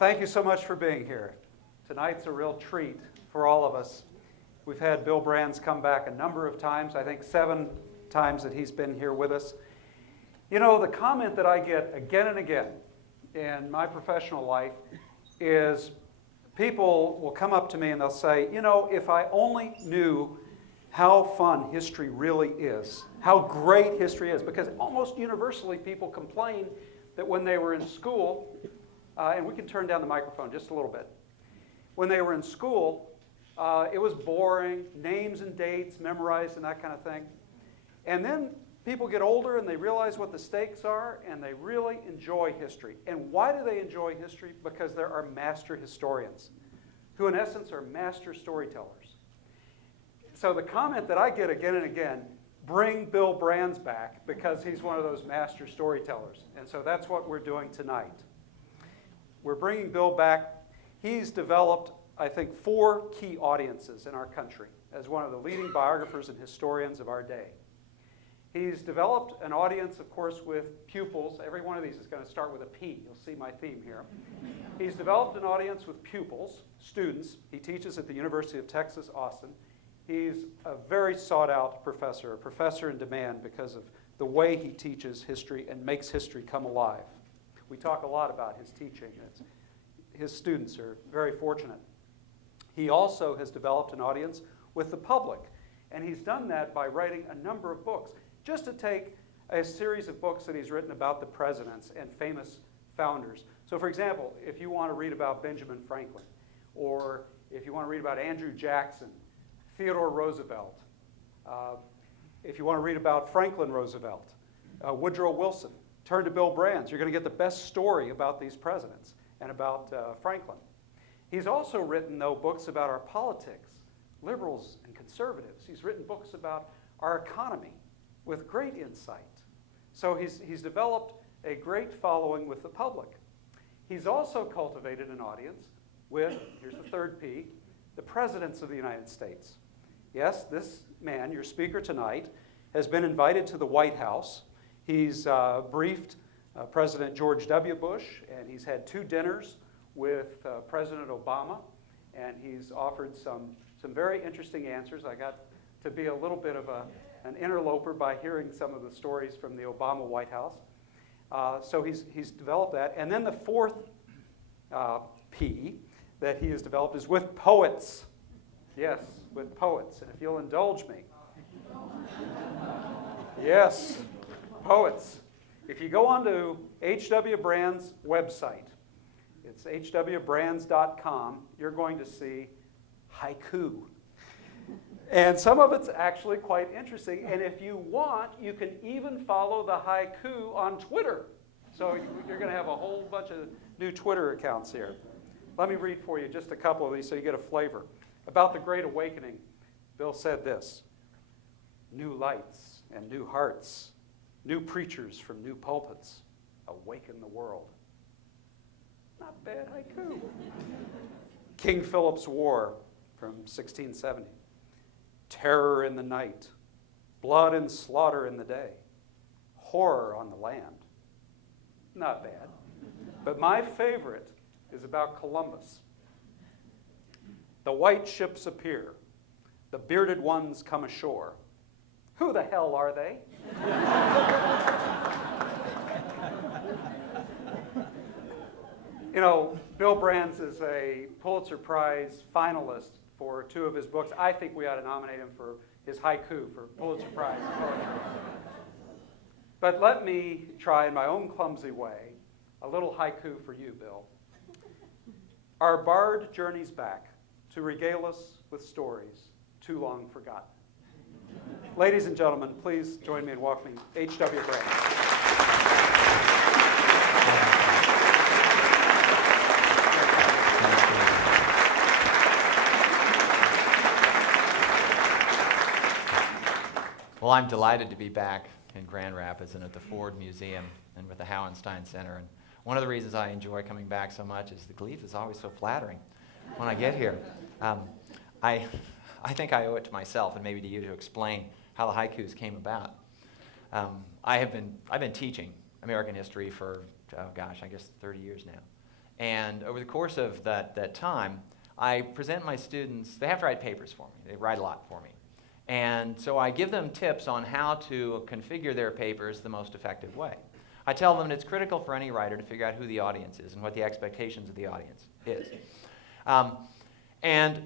Thank you so much for being here. Tonight's a real treat for all of us. We've had Bill Brands come back a number of times, I think 7 times that he's been here with us. You know, the comment that I get again and again in my professional life is people will come up to me and they'll say, you know, if I only knew how fun history really is, how great history is, because almost universally people complain that when they were in school, and we can turn down the microphone just a little bit. When they were in school, it was boring, names and dates memorized and that kind of thing. And then people get older and they realize what the stakes are and they really enjoy history. And why do they enjoy history? Because there are master historians who in essence are master storytellers. So the comment that I get again and again, bring Bill Brands back because he's one of those master storytellers. And so that's what we're doing tonight. We're bringing Bill back. He's developed, I think, 4 key audiences in our country as one of the leading biographers and historians of our day. He's developed an audience, of course, with pupils. Every one of these is going to start with a P. You'll see my theme here. He's developed an audience with pupils, students. He teaches at the University of Texas, Austin. He's a very sought-out professor, a professor in demand because of the way he teaches history and makes history come alive. We talk a lot about his teaching. His students are very fortunate. He also has developed an audience with the public, and he's done that by writing a number of books. Just to take a series of books that he's written about the presidents and famous founders. So for example, if you want to read about Benjamin Franklin, or if you want to read about Andrew Jackson, Theodore Roosevelt, if you want to read about Franklin Roosevelt, Woodrow Wilson, turn to Bill Brands. You're going to get the best story about these presidents and about Franklin. He's also written, though, books about our politics, liberals and conservatives. He's written books about our economy with great insight. So he's developed a great following with the public. He's also cultivated an audience with, here's the 3rd P, the presidents of the United States. Yes, this man, your speaker tonight, has been invited to the White House. He's briefed President George W. Bush, and he's had 2 dinners with President Obama, and he's offered some very interesting answers. I got to be a little bit of an interloper by hearing some of the stories from the Obama White House. So he's developed that. And then the 4th P that he has developed is with poets. Yes, with poets. And if you'll indulge me. Yes, poets. If you go onto H.W. Brands' website, it's hwbrands.com, you're going to see haiku. And some of it's actually quite interesting. And if you want, you can even follow the haiku on Twitter. So you're going to have a whole bunch of new Twitter accounts here. Let me read for you just a couple of these so you get a flavor. About the Great Awakening, Bill said this: new lights and new hearts, new preachers from new pulpits, awaken the world. Not bad haiku. King Philip's War from 1670. Terror in the night, blood and slaughter in the day, horror on the land. Not bad. But my favorite is about Columbus. The white ships appear, the bearded ones come ashore. Who the hell are they? You know, Bill Brands is a Pulitzer Prize finalist for 2 of his books. I think we ought to nominate him for his haiku for Pulitzer Prize poetry. But let me try in my own clumsy way a little haiku for you, Bill. Our bard journeys back to regale us with stories too long forgotten. Ladies and gentlemen, please join me in welcoming H.W. Brands. Well, I'm delighted to be back in Grand Rapids and at the Ford Museum and with the Hauenstein Center. And one of the reasons I enjoy coming back so much is the gleef is always so flattering when I get here. I think I owe it to myself and maybe to you to explain how the haikus came about. I've been teaching American history for, I guess 30 years now. And over the course of that time, I present my students, they have to write papers for me. They write a lot for me. And so I give them tips on how to configure their papers the most effective way. I tell them it's critical for any writer to figure out who the audience is and what the expectations of the audience is. And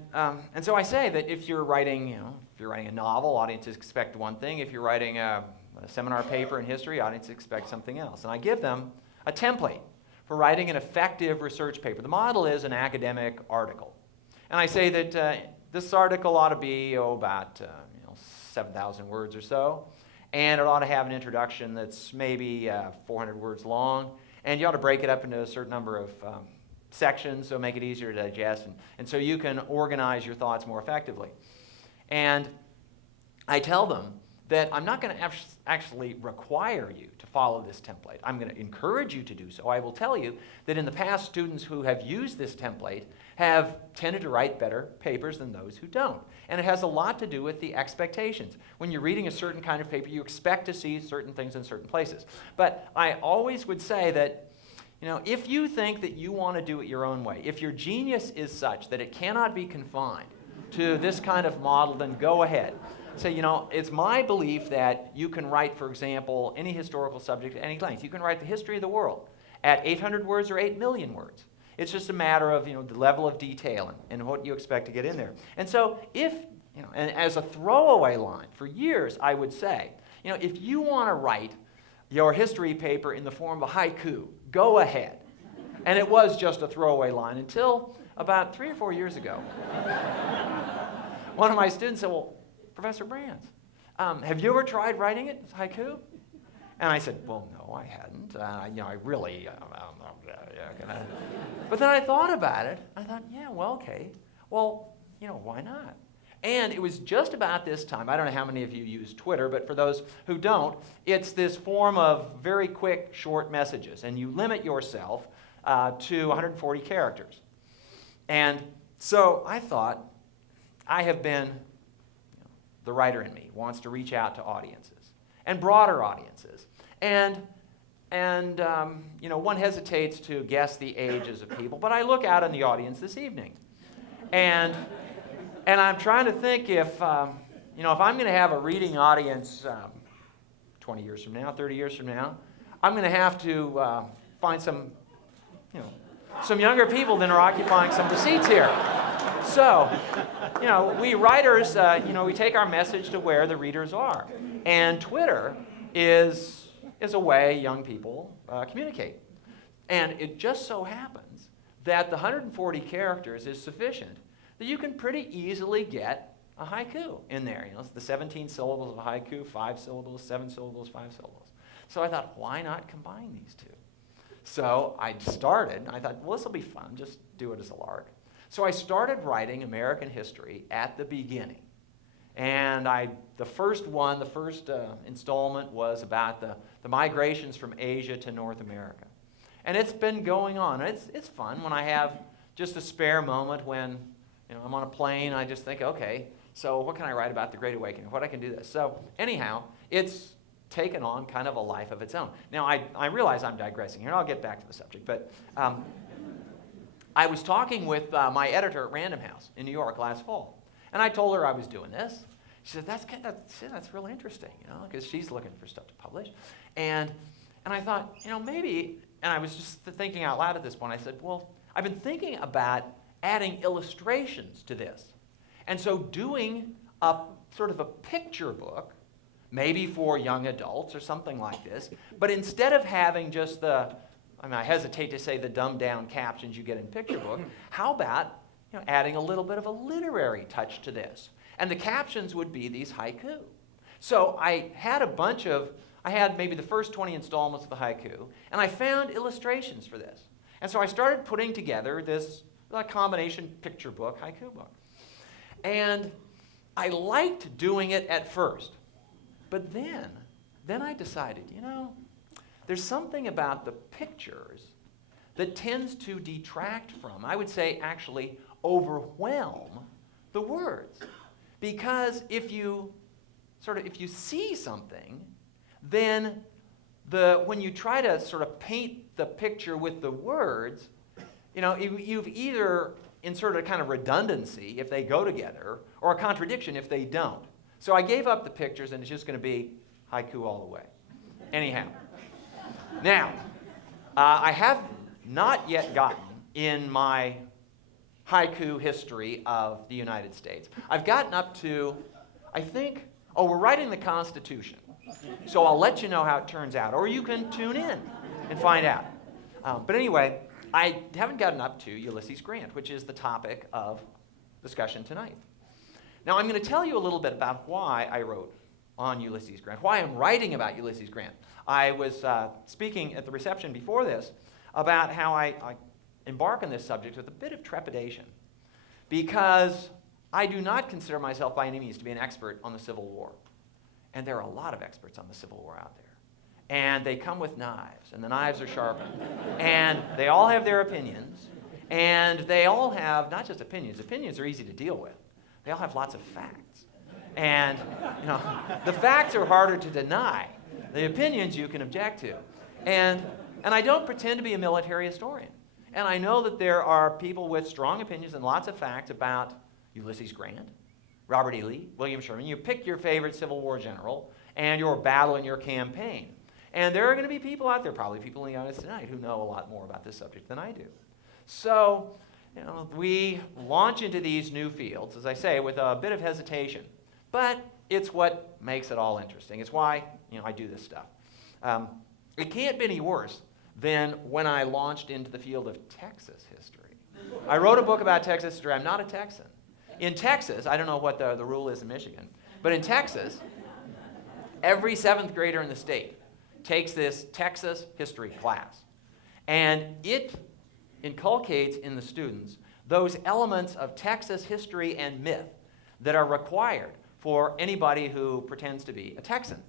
so I say that if you're writing, if you're writing a novel, audiences expect one thing. If you're writing a seminar paper in history, audiences expect something else. And I give them a template for writing an effective research paper. The model is an academic article. And I say that this article ought to be about 7,000 words or so. And it ought to have an introduction that's maybe 400 words long. And you ought to break it up into a certain number of sections, so make it easier to digest. And so you can organize your thoughts more effectively. And I tell them that I'm not going to actually require you to follow this template. I'm going to encourage you to do so. I will tell you that in the past, students who have used this template have tended to write better papers than those who don't. And it has a lot to do with the expectations. When you're reading a certain kind of paper, you expect to see certain things in certain places. But I always would say that, if you think that you want to do it your own way, if your genius is such that it cannot be confined to this kind of model, then go ahead. Say, it's my belief that you can write, for example, any historical subject at any length. You can write the history of the world at 800 words or 8 million words. It's just a matter of, the level of detail and what you expect to get in there. And so and as a throwaway line, for years I would say, if you want to write your history paper in the form of a haiku, go ahead. And it was just a throwaway line until about 3 or 4 years ago. One of my students said, well, Professor Brands, have you ever tried writing it as haiku? And I said, well, no, I hadn't. I really, but then I thought about it. I thought, yeah, well, okay. Well, why not? And it was just about this time, I don't know how many of you use Twitter, but for those who don't, it's this form of very quick, short messages. And you limit yourself to 140 characters. And so I thought, I have been, the writer in me wants to reach out to audiences and broader audiences. And one hesitates to guess the ages of people, but I look out in the audience this evening. And I'm trying to think if I'm going to have a reading audience 20 years from now, 30 years from now, I'm going to have to find some younger people than are occupying some of the seats here. So, we writers, we take our message to where the readers are. And Twitter is a way young people communicate. And it just so happens that the 140 characters is sufficient that you can pretty easily get a haiku in there. It's the 17 syllables of a haiku, 5 syllables, 7 syllables, 5 syllables. So I thought, why not combine these two? So I thought, well, this will be fun, just do it as a lark. So I started writing American history at the beginning. And the first installment was about the migrations from Asia to North America. And it's been going on. It's fun when I have just a spare moment when I'm on a plane. I just think, okay, so what can I write about the Great Awakening? What I can do this. So anyhow, it's taken on kind of a life of its own. Now, I realize I'm digressing here, and I'll get back to the subject. But I was talking with my editor at Random House in New York last fall. And I told her I was doing this. She said, that's really interesting, because she's looking for stuff to publish. And I thought, maybe, and I was just thinking out loud at this point, I said, well, I've been thinking about adding illustrations to this. And so doing a sort of a picture book, maybe for young adults or something like this, but instead of having just I hesitate to say the dumbed-down captions you get in picture book, how about adding a little bit of a literary touch to this? And the captions would be these haiku. So I had maybe the first 20 installments of the haiku, and I found illustrations for this. And so I started putting together this combination picture book, haiku book. And I liked doing it at first. But then I decided, there's something about the pictures that tends to detract from, I would say actually overwhelm the words. Because if you see something, then when you try to sort of paint the picture with the words, you've either inserted a kind of redundancy if they go together, or a contradiction if they don't. So I gave up the pictures, and it's just going to be haiku all the way. Anyhow, now, I have not yet gotten in my haiku history of the United States. I've gotten up to, I think, we're writing the Constitution. So I'll let you know how it turns out, or you can tune in and find out. But anyway, I haven't gotten up to Ulysses Grant, which is the topic of discussion tonight. Now, I'm going to tell you a little bit about why I wrote on Ulysses Grant, why I'm writing about Ulysses Grant. I was speaking at the reception before this about how I embark on this subject with a bit of trepidation, because I do not consider myself by any means to be an expert on the Civil War. And there are a lot of experts on the Civil War out there. And they come with knives, and the knives are sharpened. And they all have their opinions, and they all have not just opinions. Opinions are easy to deal with. They all have lots of facts. And, the facts are harder to deny. The opinions you can object to. And I don't pretend to be a military historian. And I know that there are people with strong opinions and lots of facts about Ulysses Grant, Robert E. Lee, William Sherman. You pick your favorite Civil War general and your battle and your campaign. And there are going to be people out there, probably people in the audience tonight, who know a lot more about this subject than I do. So, we launch into these new fields, as I say, with a bit of hesitation. But it's what makes it all interesting. It's why, I do this stuff. It can't be any worse than when I launched into the field of Texas history. I wrote a book about Texas history. I'm not a Texan. In Texas, I don't know what the rule is in Michigan, but in Texas, every 7th grader in the state takes this Texas history class. And it inculcates in the students those elements of Texas history and myth that are required for anybody who pretends to be a Texan.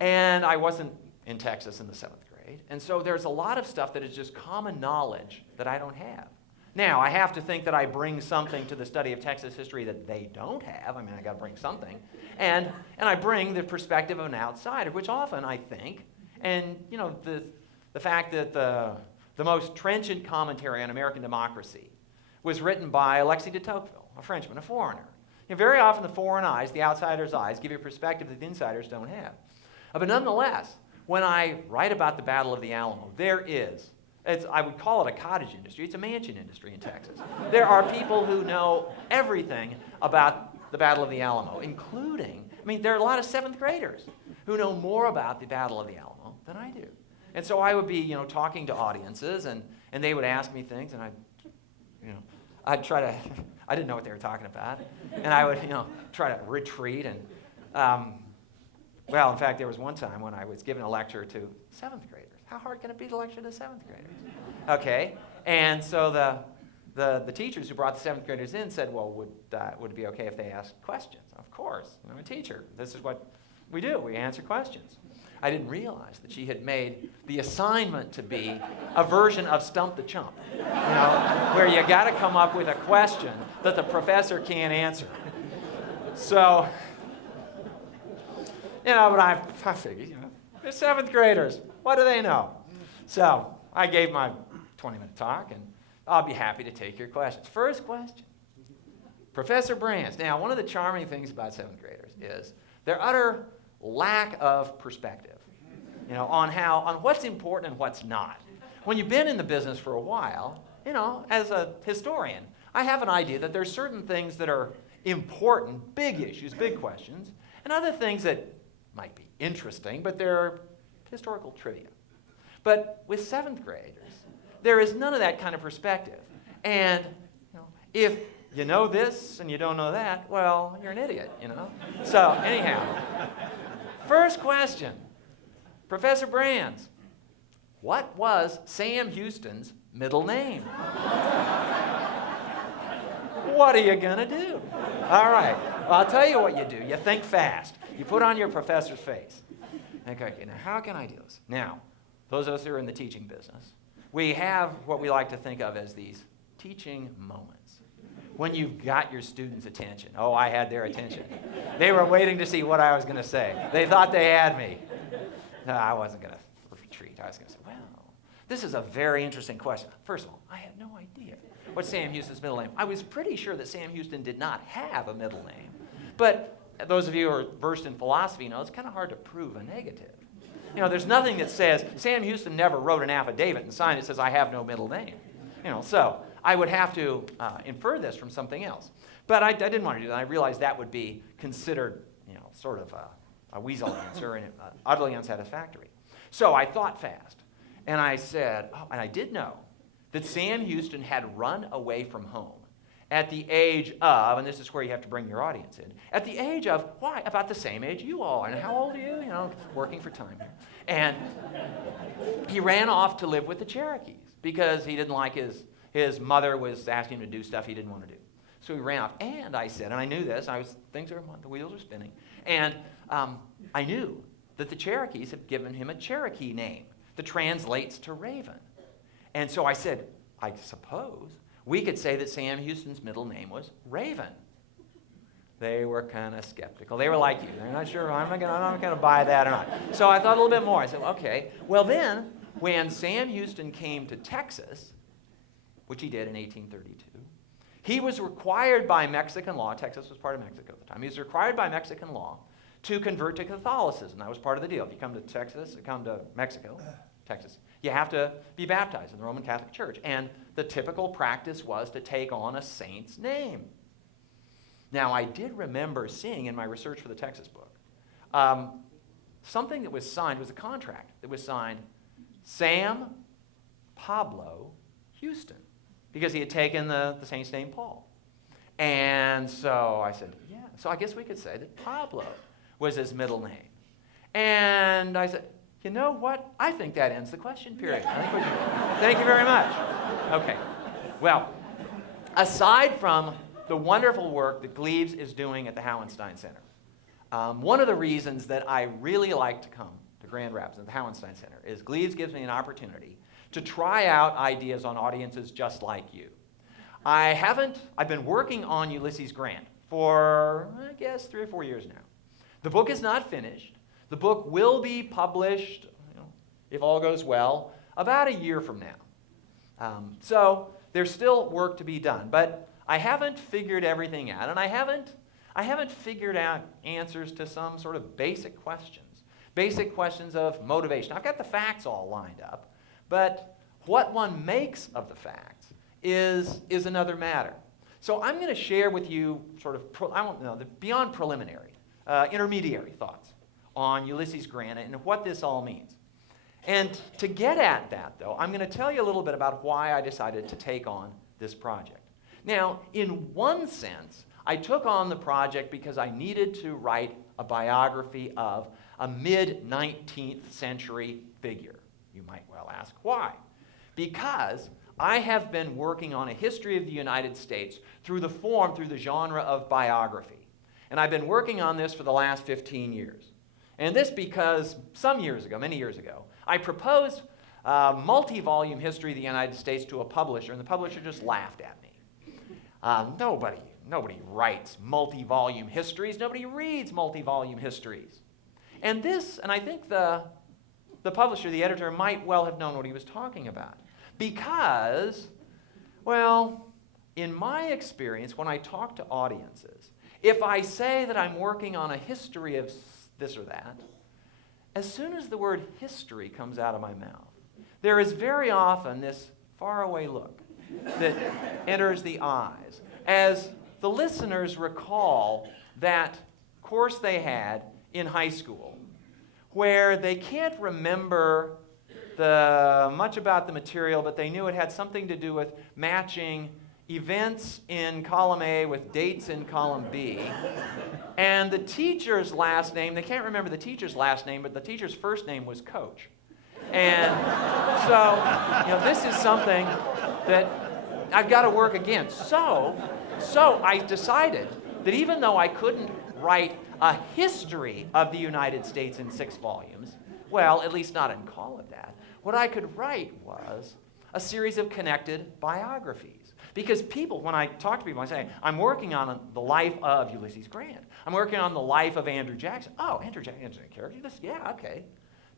And I wasn't in Texas in the 7th grade, and so there's a lot of stuff that is just common knowledge that I don't have. Now, I have to think that I bring something to the study of Texas history that they don't have. I got to bring something. And I bring the perspective of an outsider, which often I think, and, the fact that the most trenchant commentary on American democracy was written by Alexis de Tocqueville, a Frenchman, a foreigner. Very often the foreign eyes, the outsider's eyes, give you a perspective that the insiders don't have. But nonetheless, when I write about the Battle of the Alamo, I would call it a cottage industry. It's a mansion industry in Texas. There are people who know everything about the Battle of the Alamo, including, there are a lot of 7th graders who know more about the Battle of the Alamo than I do. And so I would be, talking to audiences, and they would ask me things, and I'd try to, I didn't know what they were talking about, and I would, try to retreat. And, in fact, there was one time when I was giving a lecture to 7th graders. How hard can it be to lecture to 7th graders? Okay, and so the teachers who brought the 7th graders in said, well, would it be okay if they asked questions? Of course, I'm a teacher. This is what we do. We answer questions. I didn't realize that she had made the assignment to be a version of Stump the Chump, where you got to come up with a question that the professor can't answer. So, but I figured, they're 7th graders. What do they know? So I gave my 20-minute talk, and I'll be happy to take your questions. First question, Professor Brands. Now, one of the charming things about 7th graders is their utter lack of perspective, on what's important and what's not. When you've been in the business for a while, as a historian, I have an idea that there's certain things that are important, big issues, big questions, and other things that might be interesting, but they're historical trivia. But with 7th graders, there is none of that kind of perspective. And if you know this and you don't know that, well, you're an idiot, So anyhow, first question, Professor Brands, what was Sam Houston's middle name? What are you going to do? All right, well, I'll tell you what you do. You think fast. You put on your professor's face. Okay, now how can I do this? Now, those of us who are in the teaching business, we have what we like to think of as these teaching moments. When you've got your students' attention. Oh, I had their attention. They were waiting to see what I was going to say. They thought they had me. No, I wasn't going to retreat. I was going to say, well, This is a very interesting question. First of all, I had no idea what Sam Houston's middle name. I was pretty sure that Sam Houston did not have a middle name. But those of you who are versed in philosophy know it's kind of hard to prove a negative. There's nothing that says Sam Houston never wrote an affidavit and signed it says I have no middle name. So I would have to infer this from something else. But I didn't want to do that. I realized that would be considered, sort of a weasel answer and utterly unsatisfactory. So I thought fast. And I said, and I did know that Sam Houston had run away from home at the age of, and this is where you have to bring your audience in, at the age of, why, about the same age you all. And how old are you? Working for time here. And he ran off to live with the Cherokees because he didn't like his mother was asking him to do stuff he didn't want to do. So he ran off. And I said, and I knew this, the wheels are spinning. And I knew that the Cherokees had given him a Cherokee name that translates to raven. And so I said, I suppose we could say that Sam Houston's middle name was Raven. They were kind of skeptical. They were like you. They're not sure, I'm not going to buy that or not. So I thought a little bit more. I said, okay. Well then, when Sam Houston came to Texas, which he did in 1832, he was required by Mexican law, Texas was part of Mexico at the time, he was required by Mexican law to convert to Catholicism. That was part of the deal. If you come to Mexico, Texas, you have to be baptized in the Roman Catholic Church. And the typical practice was to take on a saint's name. Now, I did remember seeing in my research for the Texas book, something that was signed, was a contract that was signed, Sam Pablo Houston, because he had taken the saint's name, Paul. And so I said, yeah, so I guess we could say that Pablo was his middle name. And I said, you know what? I think that ends the question period. Thank you very much. Okay. Well, aside from the wonderful work that Gleaves is doing at the Hauenstein Center, one of the reasons that I really like to come to Grand Rapids at the Hauenstein Center is Gleaves gives me an opportunity to try out ideas on audiences just like you. I've been working on Ulysses Grant for, I guess, 3 or 4 years now. The book is not finished. The book will be published, if all goes well, about a year from now. So there's still work to be done, but I haven't figured everything out, and I haven't figured out answers to some sort of basic questions of motivation. I've got the facts all lined up, but what one makes of the facts is another matter. So I'm going to share with you sort of, the beyond preliminary, intermediary thoughts on Ulysses Grant and what this all means. And to get at that, though, I'm going to tell you a little bit about why I decided to take on this project. Now, in one sense, I took on the project because I needed to write a biography of a mid-19th century figure. You might well ask why. Because I have been working on a history of the United States through the genre of biography. And I've been working on this for the last 15 years. And this because many years ago, I proposed a multi-volume history of the United States to a publisher, and the publisher just laughed at me. Nobody writes multi-volume histories. Nobody reads multi-volume histories. And I think the publisher, the editor, might well have known what he was talking about. Because, well, in my experience, when I talk to audiences, if I say that I'm working on a history of this or that, as soon as the word history comes out of my mouth, there is very often this faraway look that enters the eyes as the listeners recall that course they had in high school where they can't remember much about the material, but they knew it had something to do with matching events in column A with dates in column B. And the teacher's last name, they can't remember the teacher's last name, but the teacher's first name was Coach. And so, this is something that I've got to work against. So I decided that even though I couldn't write a history of the United States in 6 volumes, well, at least not and call it that, what I could write was a series of connected biographies. Because people, when I talk to people, I say, I'm working on the life of Ulysses Grant. I'm working on the life of Andrew Jackson. Oh, Andrew Jackson's a character? Yeah, okay.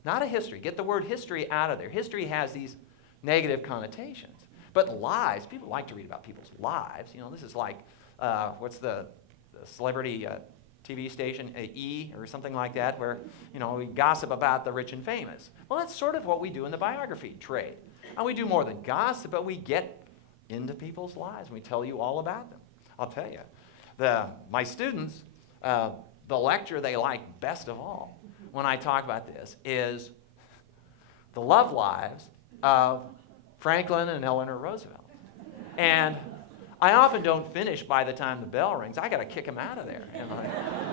Not a history. Get the word history out of there. History has these negative connotations. But lives, people like to read about people's lives. This is like, what's the celebrity TV station, E or something like that, where, we gossip about the rich and famous. Well, that's sort of what we do in the biography trade. And we do more than gossip, but we get into people's lives, and we tell you all about them. I'll tell you, my students, the lecture they like best of all when I talk about this is the love lives of Franklin and Eleanor Roosevelt. And I often don't finish by the time the bell rings. I got to kick them out of there.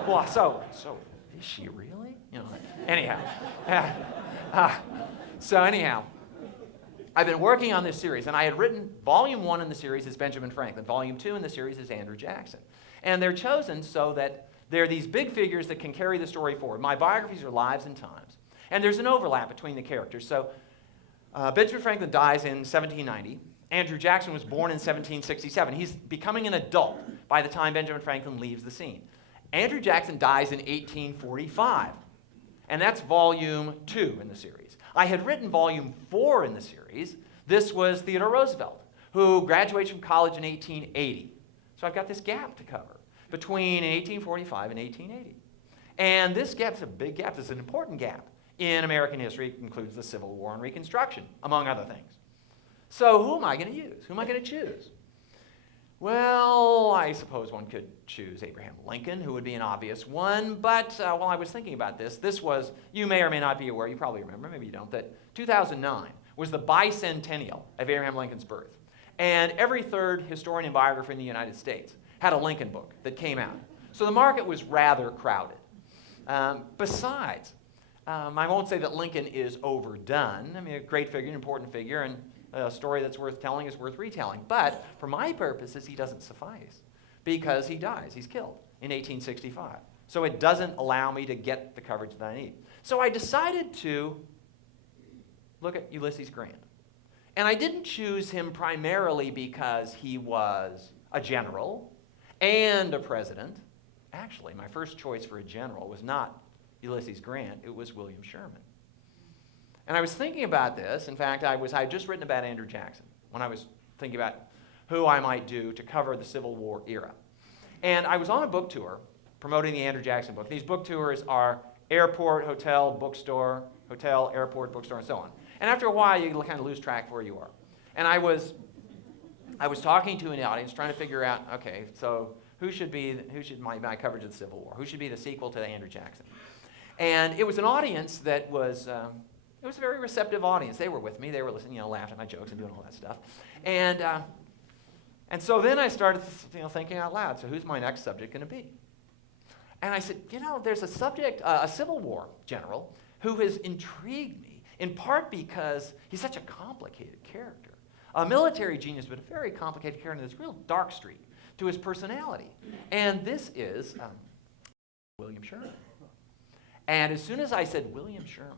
Well, so is she really? Anyhow. Anyhow, I've been working on this series, and I had written volume 1 in the series is Benjamin Franklin. Volume 2 in the series is Andrew Jackson. And they're chosen so that they're these big figures that can carry the story forward. My biographies are lives and times. And there's an overlap between the characters. So Benjamin Franklin dies in 1790. Andrew Jackson was born in 1767. He's becoming an adult by the time Benjamin Franklin leaves the scene. Andrew Jackson dies in 1845. And that's volume 2 in the series. I had written volume 4 in the series. This was Theodore Roosevelt, who graduates from college in 1880. So I've got this gap to cover between 1845 and 1880. And this gap is a big gap. It's an important gap in American history. It includes the Civil War and Reconstruction, among other things. So who am I going to use? Who am I going to choose? Well, I suppose one could choose Abraham Lincoln, who would be an obvious one. But while I was thinking about this was, you may or may not be aware, you probably remember, maybe you don't, that 2009 was the bicentennial of Abraham Lincoln's birth. And every third historian and biographer in the United States had a Lincoln book that came out. So the market was rather crowded. Besides, I won't say that Lincoln is overdone. I mean, a great figure, an important figure, and a story that's worth telling is worth retelling. But for my purposes, he doesn't suffice because he dies. He's killed in 1865. So it doesn't allow me to get the coverage that I need. So I decided to look at Ulysses Grant. And I didn't choose him primarily because he was a general and a president. Actually, my first choice for a general was not Ulysses Grant, it was William Sherman. And I was thinking about this. In fact, I had just written about Andrew Jackson when I was thinking about who I might do to cover the Civil War era. And I was on a book tour promoting the Andrew Jackson book. These book tours are airport, hotel, bookstore, hotel, airport, bookstore, and so on. And after a while, you kind of lose track of where you are. And I was talking to an audience trying to figure out, okay, so who should my coverage of the Civil War? Who should be the sequel to Andrew Jackson? And it was an audience that was... It was a very receptive audience. They were with me. They were listening, laughing at my jokes and doing all that stuff. And so then I started thinking out loud, so who's my next subject going to be? And I said, there's a subject, a Civil War general, who has intrigued me, in part because he's such a complicated character. A military genius, but a very complicated character. There's a real dark streak to his personality. And this is William Sherman. And as soon as I said William Sherman,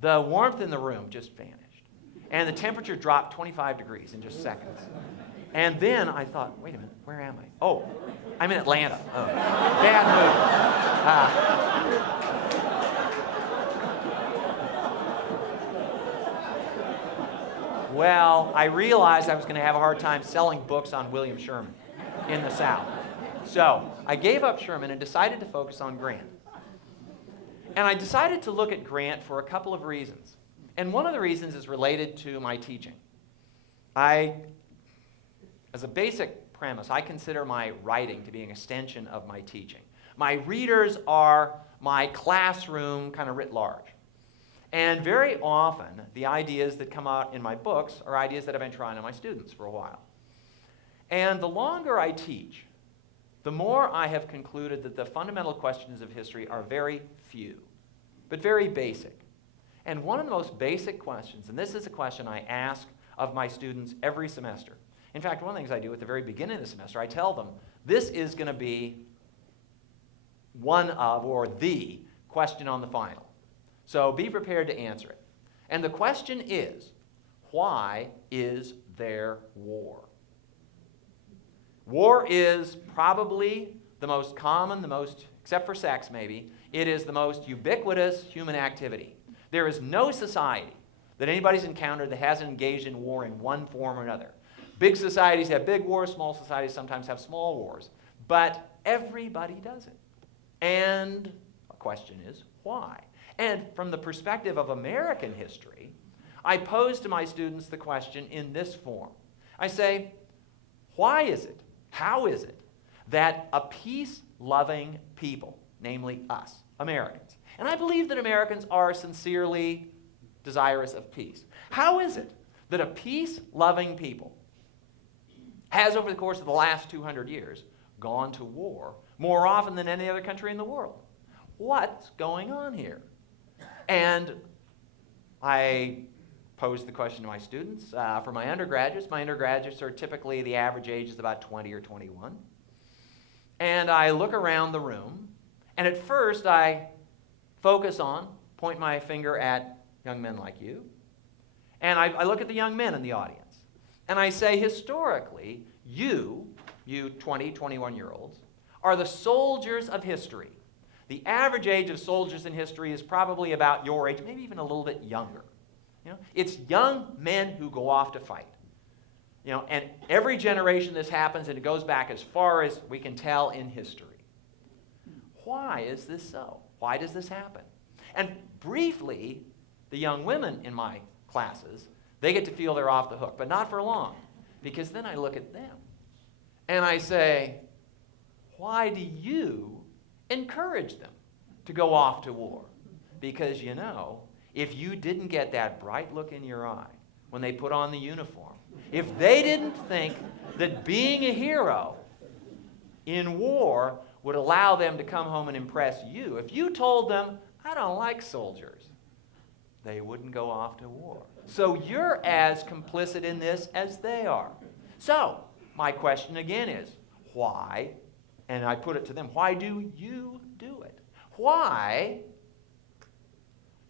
the warmth in the room just vanished. And the temperature dropped 25 degrees in just seconds. And then I thought, wait a minute, where am I? Oh, I'm in Atlanta. Oh, bad mood. Well, I realized I was going to have a hard time selling books on William Sherman in the South. So I gave up Sherman and decided to focus on Grant. And I decided to look at Grant for a couple of reasons. And one of the reasons is related to my teaching. As a basic premise, I consider my writing to be an extension of my teaching. My readers are my classroom kind of writ large. And very often, the ideas that come out in my books are ideas that I've been trying on my students for a while. And the longer I teach, the more I have concluded that the fundamental questions of history are very few, but very basic. And one of the most basic questions, and this is a question I ask of my students every semester. In fact, one of the things I do at the very beginning of the semester, I tell them, this is going to be one of, or the, question on the final. So be prepared to answer it. And the question is, why is there war? War is probably the most common, except for sex maybe, it is the most ubiquitous human activity. There is no society that anybody's encountered that hasn't engaged in war in one form or another. Big societies have big wars, small societies sometimes have small wars, but everybody does it. And the question is, why? And from the perspective of American history, I pose to my students the question in this form. I say, why is it, how is it, that a peace-loving people, namely us, Americans, and I believe that Americans are sincerely desirous of peace. How is it that a peace-loving people has, over the course of the last 200 years, gone to war more often than any other country in the world? What's going on here? And I pose the question to my students. For my undergraduates are typically, the average age is about 20 or 21. And I look around the room, and at first I point my finger at young men like you, and I look at the young men in the audience, and I say, historically, you 20, 21-year-olds, are the soldiers of history. The average age of soldiers in history is probably about your age, maybe even a little bit younger. It's young men who go off to fight. And every generation this happens, and it goes back as far as we can tell in history. Why is this so? Why does this happen? And briefly, the young women in my classes, they get to feel they're off the hook, but not for long, because then I look at them and I say, why do you encourage them to go off to war? Because if you didn't get that bright look in your eye when they put on the uniform, if they didn't think that being a hero in war would allow them to come home and impress you, if you told them, I don't like soldiers, they wouldn't go off to war. So you're as complicit in this as they are. So my question again is, why? And I put it to them, why do you do it? Why,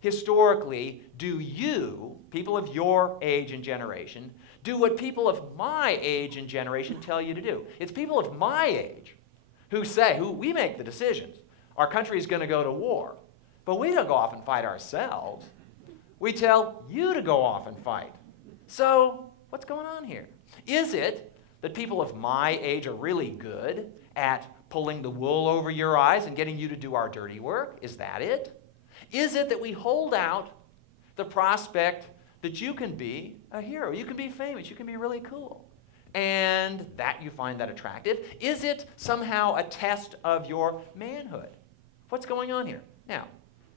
historically, do you, people of your age and generation, do what people of my age and generation tell you to do? It's people of my age who we make the decisions. Our country is going to go to war. But we don't go off and fight ourselves. We tell you to go off and fight. So what's going on here? Is it that people of my age are really good at pulling the wool over your eyes and getting you to do our dirty work? Is that it? Is it that we hold out the prospect that you can be a hero, you can be famous, you can be really cool, and that you find that attractive? Is it somehow a test of your manhood? What's going on here? Now,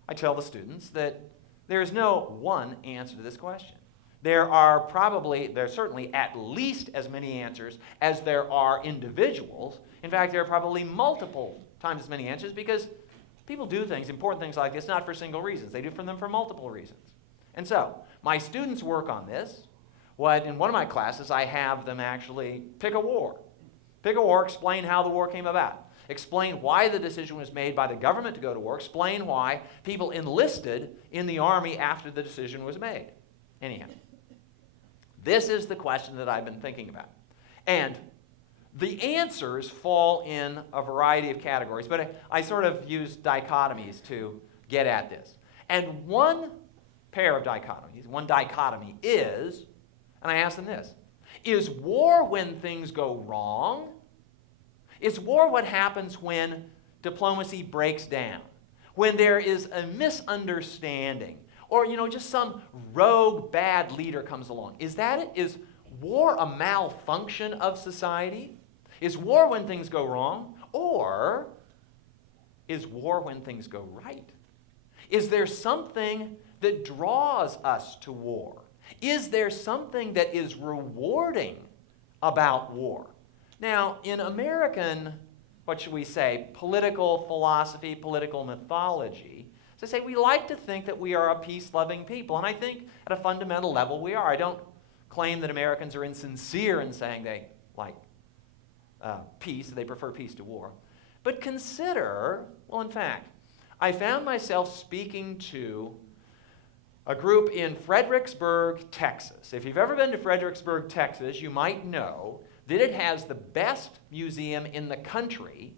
I tell the students that there is no one answer to this question. There's certainly at least as many answers as there are individuals. In fact, there are probably multiple times as many answers, because people do things, important things like this, not for single reasons. They do them for multiple reasons. And so, my students work on this. In one of my classes, I have them actually pick a war. Pick a war, explain how the war came about. Explain why the decision was made by the government to go to war. Explain why people enlisted in the army after the decision was made. Anyhow, this is the question that I've been thinking about. And the answers fall in a variety of categories, but I sort of use dichotomies to get at this. And one dichotomy is, and I ask them this, is war when things go wrong? Is war what happens when diplomacy breaks down? When there is a misunderstanding? Or, just some rogue bad leader comes along? Is that it? Is war a malfunction of society? Is war when things go wrong? Or is war when things go right? Is there something that draws us to war? Is there something that is rewarding about war? Now, in American, political philosophy, political mythology, as I say, we like to think that we are a peace-loving people, and I think at a fundamental level we are. I don't claim that Americans are insincere in saying they like peace, they prefer peace to war. But consider, in fact, I found myself speaking to a group in Fredericksburg, Texas. If you've ever been to Fredericksburg, Texas, you might know that it has the best museum in the country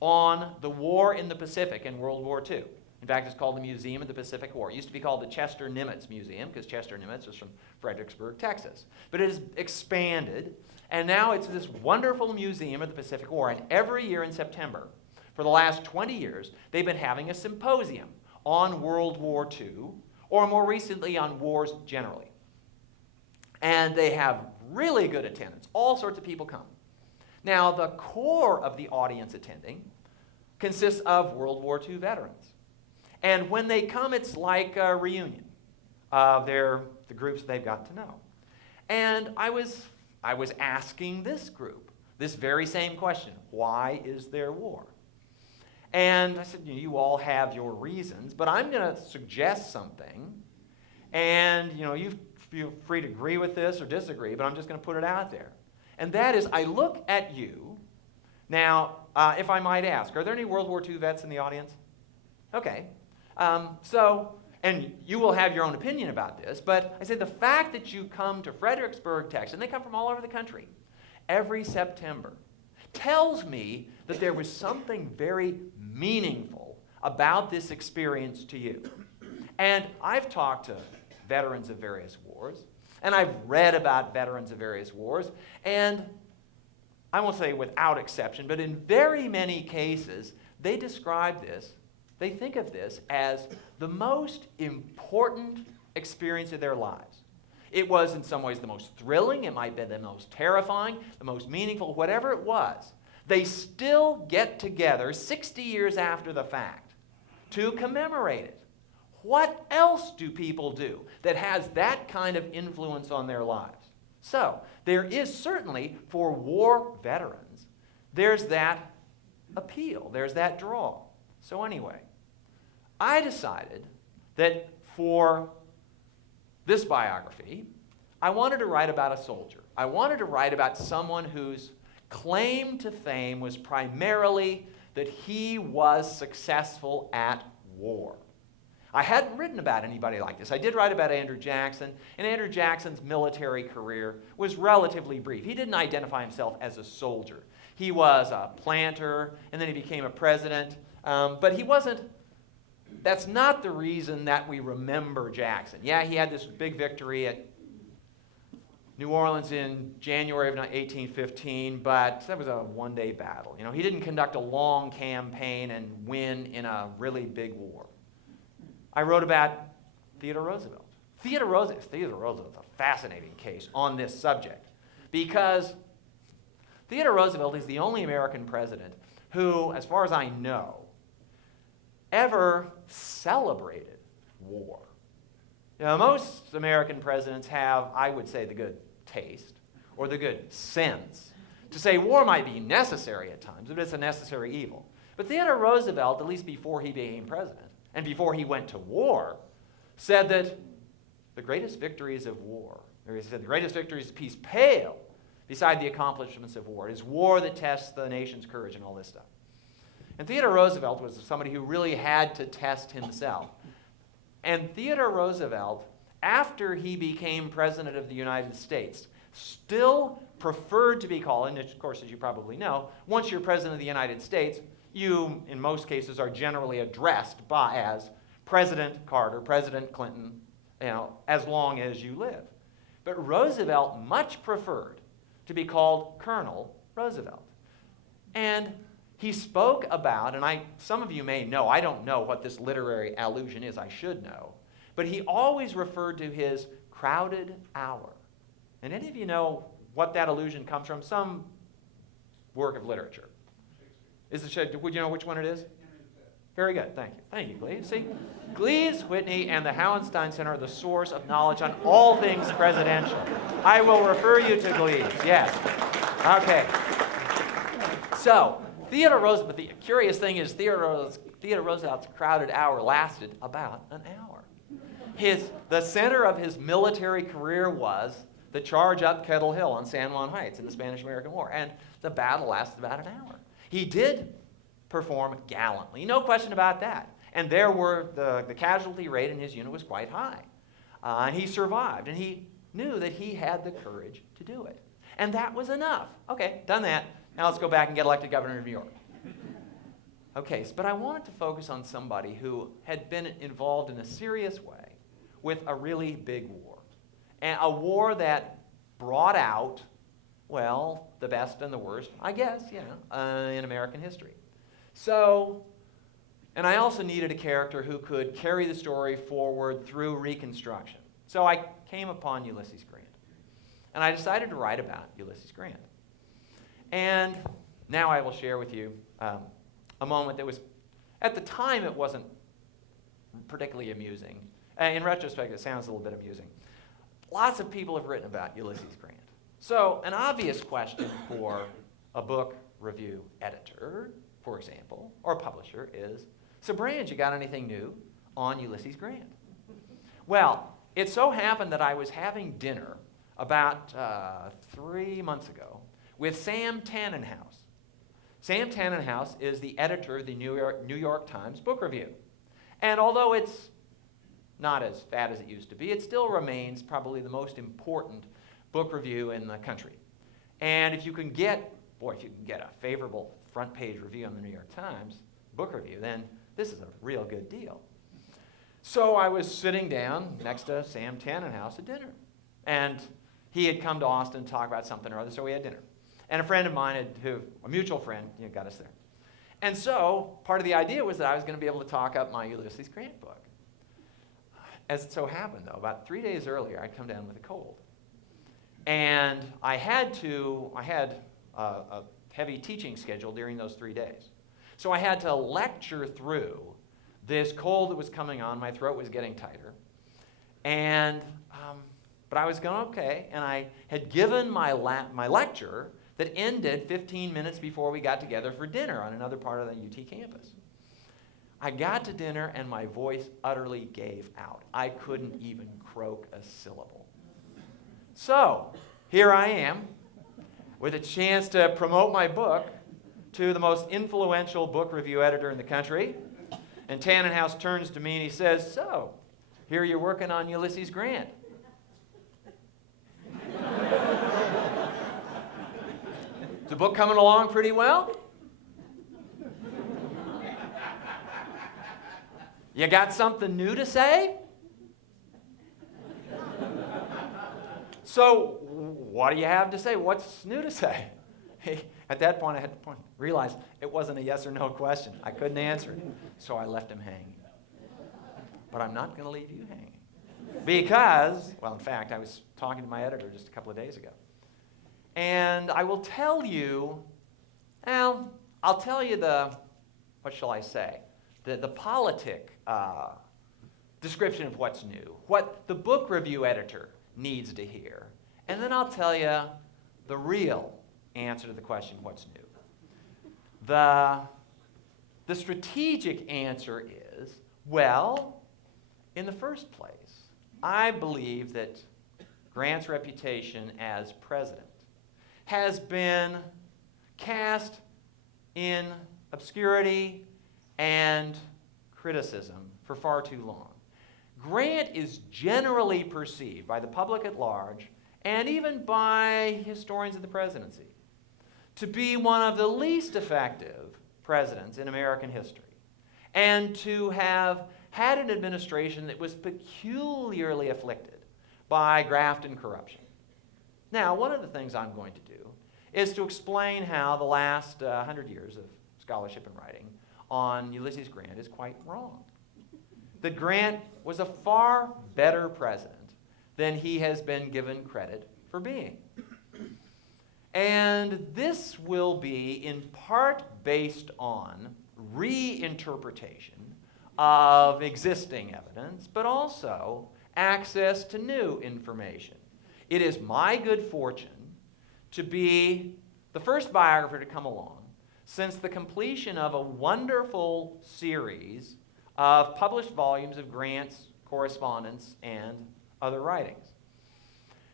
on the war in the Pacific in World War II. In fact, it's called the Museum of the Pacific War. It used to be called the Chester Nimitz Museum because Chester Nimitz was from Fredericksburg, Texas. But it has expanded, and now it's this wonderful Museum of the Pacific War. And every year in September, for the last 20 years, they've been having a symposium on World War II, or more recently on wars generally. And they have really good attendance. All sorts of people come. Now, the core of the audience attending consists of World War II veterans. And when they come, it's like a reunion of the groups they've got to know. And I was asking this group this very same question: why is there war? And I said, you all have your reasons, but I'm going to suggest something, and you feel free to agree with this or disagree, but I'm just going to put it out there. And that is, I look at you. Now, if I might ask, are there any World War II vets in the audience? Okay. And you will have your own opinion about this, but I say the fact that you come to Fredericksburg, Texas, and they come from all over the country, every September, tells me that there was something very meaningful about this experience to you. And I've talked to veterans of various wars, and I've read about veterans of various wars, and I won't say without exception, but in very many cases, they describe this, they think of this as the most important experience of their lives. It was in some ways the most thrilling, it might be the most terrifying, the most meaningful, whatever it was. They still get together 60 years after the fact to commemorate it. What else do people do that has that kind of influence on their lives? So, there is certainly, for war veterans, there's that appeal, there's that draw. So anyway, I decided that for this biography, I wanted to write about a soldier. I wanted to write about someone whose claim to fame was primarily that he was successful at war. I hadn't written about anybody like this. I did write about Andrew Jackson, and Andrew Jackson's military career was relatively brief. He didn't identify himself as a soldier. He was a planter, and then he became a president, but he wasn't. That's not the reason that we remember Jackson. Yeah, he had this big victory at New Orleans in January of 1815, but that was a one-day battle. He didn't conduct a long campaign and win in a really big war. I wrote about Theodore Roosevelt. Theodore Roosevelt is a fascinating case on this subject because Theodore Roosevelt is the only American president who, as far as I know, ever celebrated war. Most American presidents have, I would say, the good taste or the good sense to say war might be necessary at times, but it's a necessary evil. But Theodore Roosevelt, at least before he became president and before he went to war, said that the greatest victories of war, or he said the greatest victories of peace pale beside the accomplishments of war. It is war that tests the nation's courage and all this stuff. And Theodore Roosevelt was somebody who really had to test himself. And Theodore Roosevelt, after he became president of the United States, still preferred to be called, and of course, as you probably know, once you're president of the United States, you, in most cases, are generally addressed as President Carter, President Clinton, as long as you live. But Roosevelt much preferred to be called Colonel Roosevelt. And he spoke about, and some of you may know, I don't know what this literary allusion is, I should know, but he always referred to his crowded hour. And any of you know what that allusion comes from? Some work of literature. Would you know which one it is? Very good, thank you. Thank you, Glees. See, Glees, Whitney, and the Hauenstein Center are the source of knowledge on all things presidential. I will refer you to Glees, yes. Okay. So, Theodore Roosevelt, the curious thing is Theodore Roosevelt's crowded hour lasted about an hour. The center of his military career was the charge up Kettle Hill on San Juan Heights in the Spanish-American War, and the battle lasted about an hour. He did perform gallantly, no question about that. And there were the casualty rate in his unit was quite high. And he survived, and he knew that he had the courage to do it. And that was enough. Okay, done that. Now let's go back and get elected governor of New York. Okay, but I wanted to focus on somebody who had been involved in a serious way with a really big war. And a war that brought out, well, the best and the worst, I guess, in American history. So, and I also needed a character who could carry the story forward through Reconstruction. So I came upon Ulysses Grant. And I decided to write about Ulysses Grant. And now I will share with you a moment that was, at the time, it wasn't particularly amusing. In retrospect, it sounds a little bit amusing. Lots of people have written about Ulysses Grant. So an obvious question for a book review editor, for example, or publisher is, so Brand, you got anything new on Ulysses Grant? Well, it so happened that I was having dinner about 3 months ago with Sam Tannenhouse. Sam Tannenhouse is the editor of the New York Times Book Review. And although it's not as fat as it used to be, it still remains probably the most important book review in the country. And if you can get a favorable front page review on the New York Times Book Review, then this is a real good deal. So I was sitting down next to Sam Tannenhouse at dinner. And he had come to Austin to talk about something or other, so we had dinner. And a friend of mine, a mutual friend, got us there. And so part of the idea was that I was going to be able to talk up my Ulysses Grant book. As it so happened, though, about 3 days earlier, I'd come down with a cold. And I had a heavy teaching schedule during those 3 days. So I had to lecture through this cold that was coming on. My throat was getting tighter. But I was going okay, and I had given my lecture that ended 15 minutes before we got together for dinner on another part of the UT campus. I got to dinner, and my voice utterly gave out. I couldn't even croak a syllable. So here I am with a chance to promote my book to the most influential book review editor in the country. And Tannenhouse turns to me and he says, so, here you're working on Ulysses Grant. Is the book coming along pretty well? You got something new to say? So, what do you have to say? What's new to say? At that point, I had to realize it wasn't a yes or no question. I couldn't answer it. So I left him hanging. But I'm not going to leave you hanging. Because, well, in fact, I was talking to my editor just a couple of days ago. And I will tell you, I'll tell you what shall I say? The politic description of what's new, what the book review editor needs to hear. And then I'll tell you the real answer to the question, what's new? The strategic answer is, well, in the first place, I believe that Grant's reputation as president has been cast in obscurity and criticism for far too long. Grant is generally perceived by the public at large, and even by historians of the presidency, to be one of the least effective presidents in American history, and to have had an administration that was peculiarly afflicted by graft and corruption. Now, one of the things I'm going to do is to explain how the last 100 years of scholarship and writing on Ulysses Grant is quite wrong. That Grant was a far better president than he has been given credit for being. And this will be in part based on reinterpretation of existing evidence, but also access to new information. It is my good fortune to be the first biographer to come along since the completion of a wonderful series of published volumes of Grant's correspondence and other writings.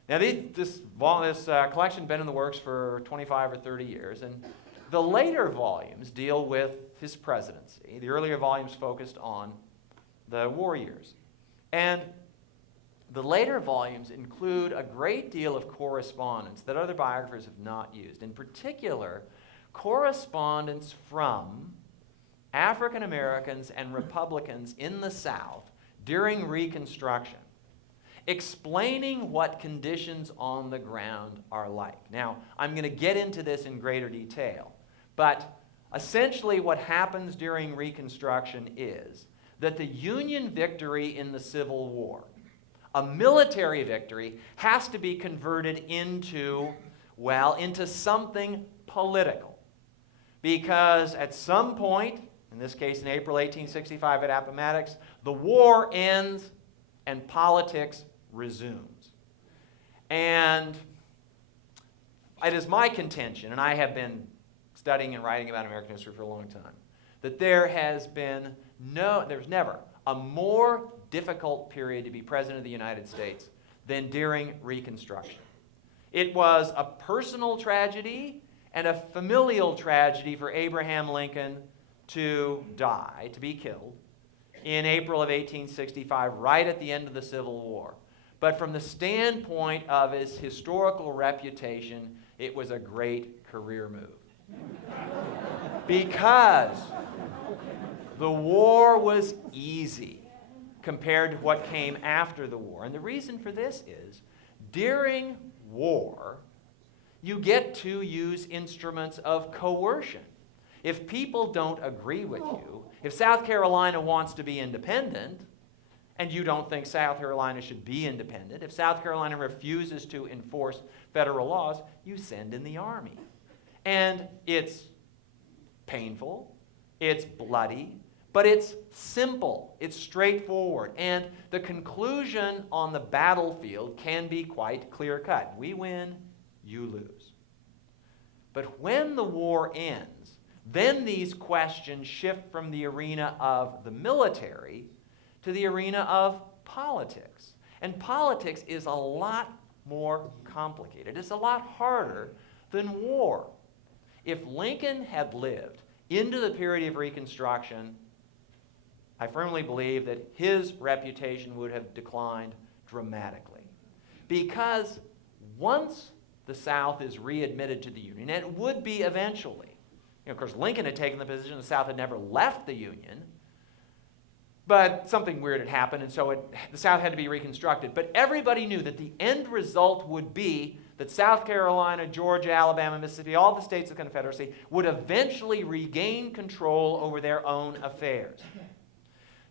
Now, this collection has been in the works for 25 or 30 years, and the later volumes deal with his presidency. The earlier volumes focused on the war years. And the later volumes include a great deal of correspondence that other biographers have not used. In particular, correspondence from African Americans and Republicans in the South during Reconstruction, explaining what conditions on the ground are like. Now, I'm going to get into this in greater detail, but essentially what happens during Reconstruction is that the Union victory in the Civil War, a military victory, has to be converted into something political. Because at some point, in this case in April 1865 at Appomattox, the war ends and politics resumes. And it is my contention, and I have been studying and writing about American history for a long time, that there's never a more difficult period to be president of the United States than during Reconstruction. It was a personal tragedy and a familial tragedy for Abraham Lincoln to die, to be killed, in April of 1865, right at the end of the Civil War. But from the standpoint of his historical reputation, it was a great career move. Because the war was easy compared to what came after the war. And the reason for this is, during war, you get to use instruments of coercion. If people don't agree with you, if South Carolina wants to be independent, and you don't think South Carolina should be independent, if South Carolina refuses to enforce federal laws, you send in the army. And it's painful, it's bloody, but it's simple, it's straightforward, and the conclusion on the battlefield can be quite clear-cut. We win, you lose. But when the war ends, then these questions shift from the arena of the military to the arena of politics. And politics is a lot more complicated. It's a lot harder than war. If Lincoln had lived into the period of Reconstruction, I firmly believe that his reputation would have declined dramatically. Because once the South is readmitted to the Union, and it would be eventually, of course, Lincoln had taken the position the South had never left the Union, but something weird had happened, and so the South had to be reconstructed. But everybody knew that the end result would be that South Carolina, Georgia, Alabama, Mississippi, all the states of the Confederacy would eventually regain control over their own affairs.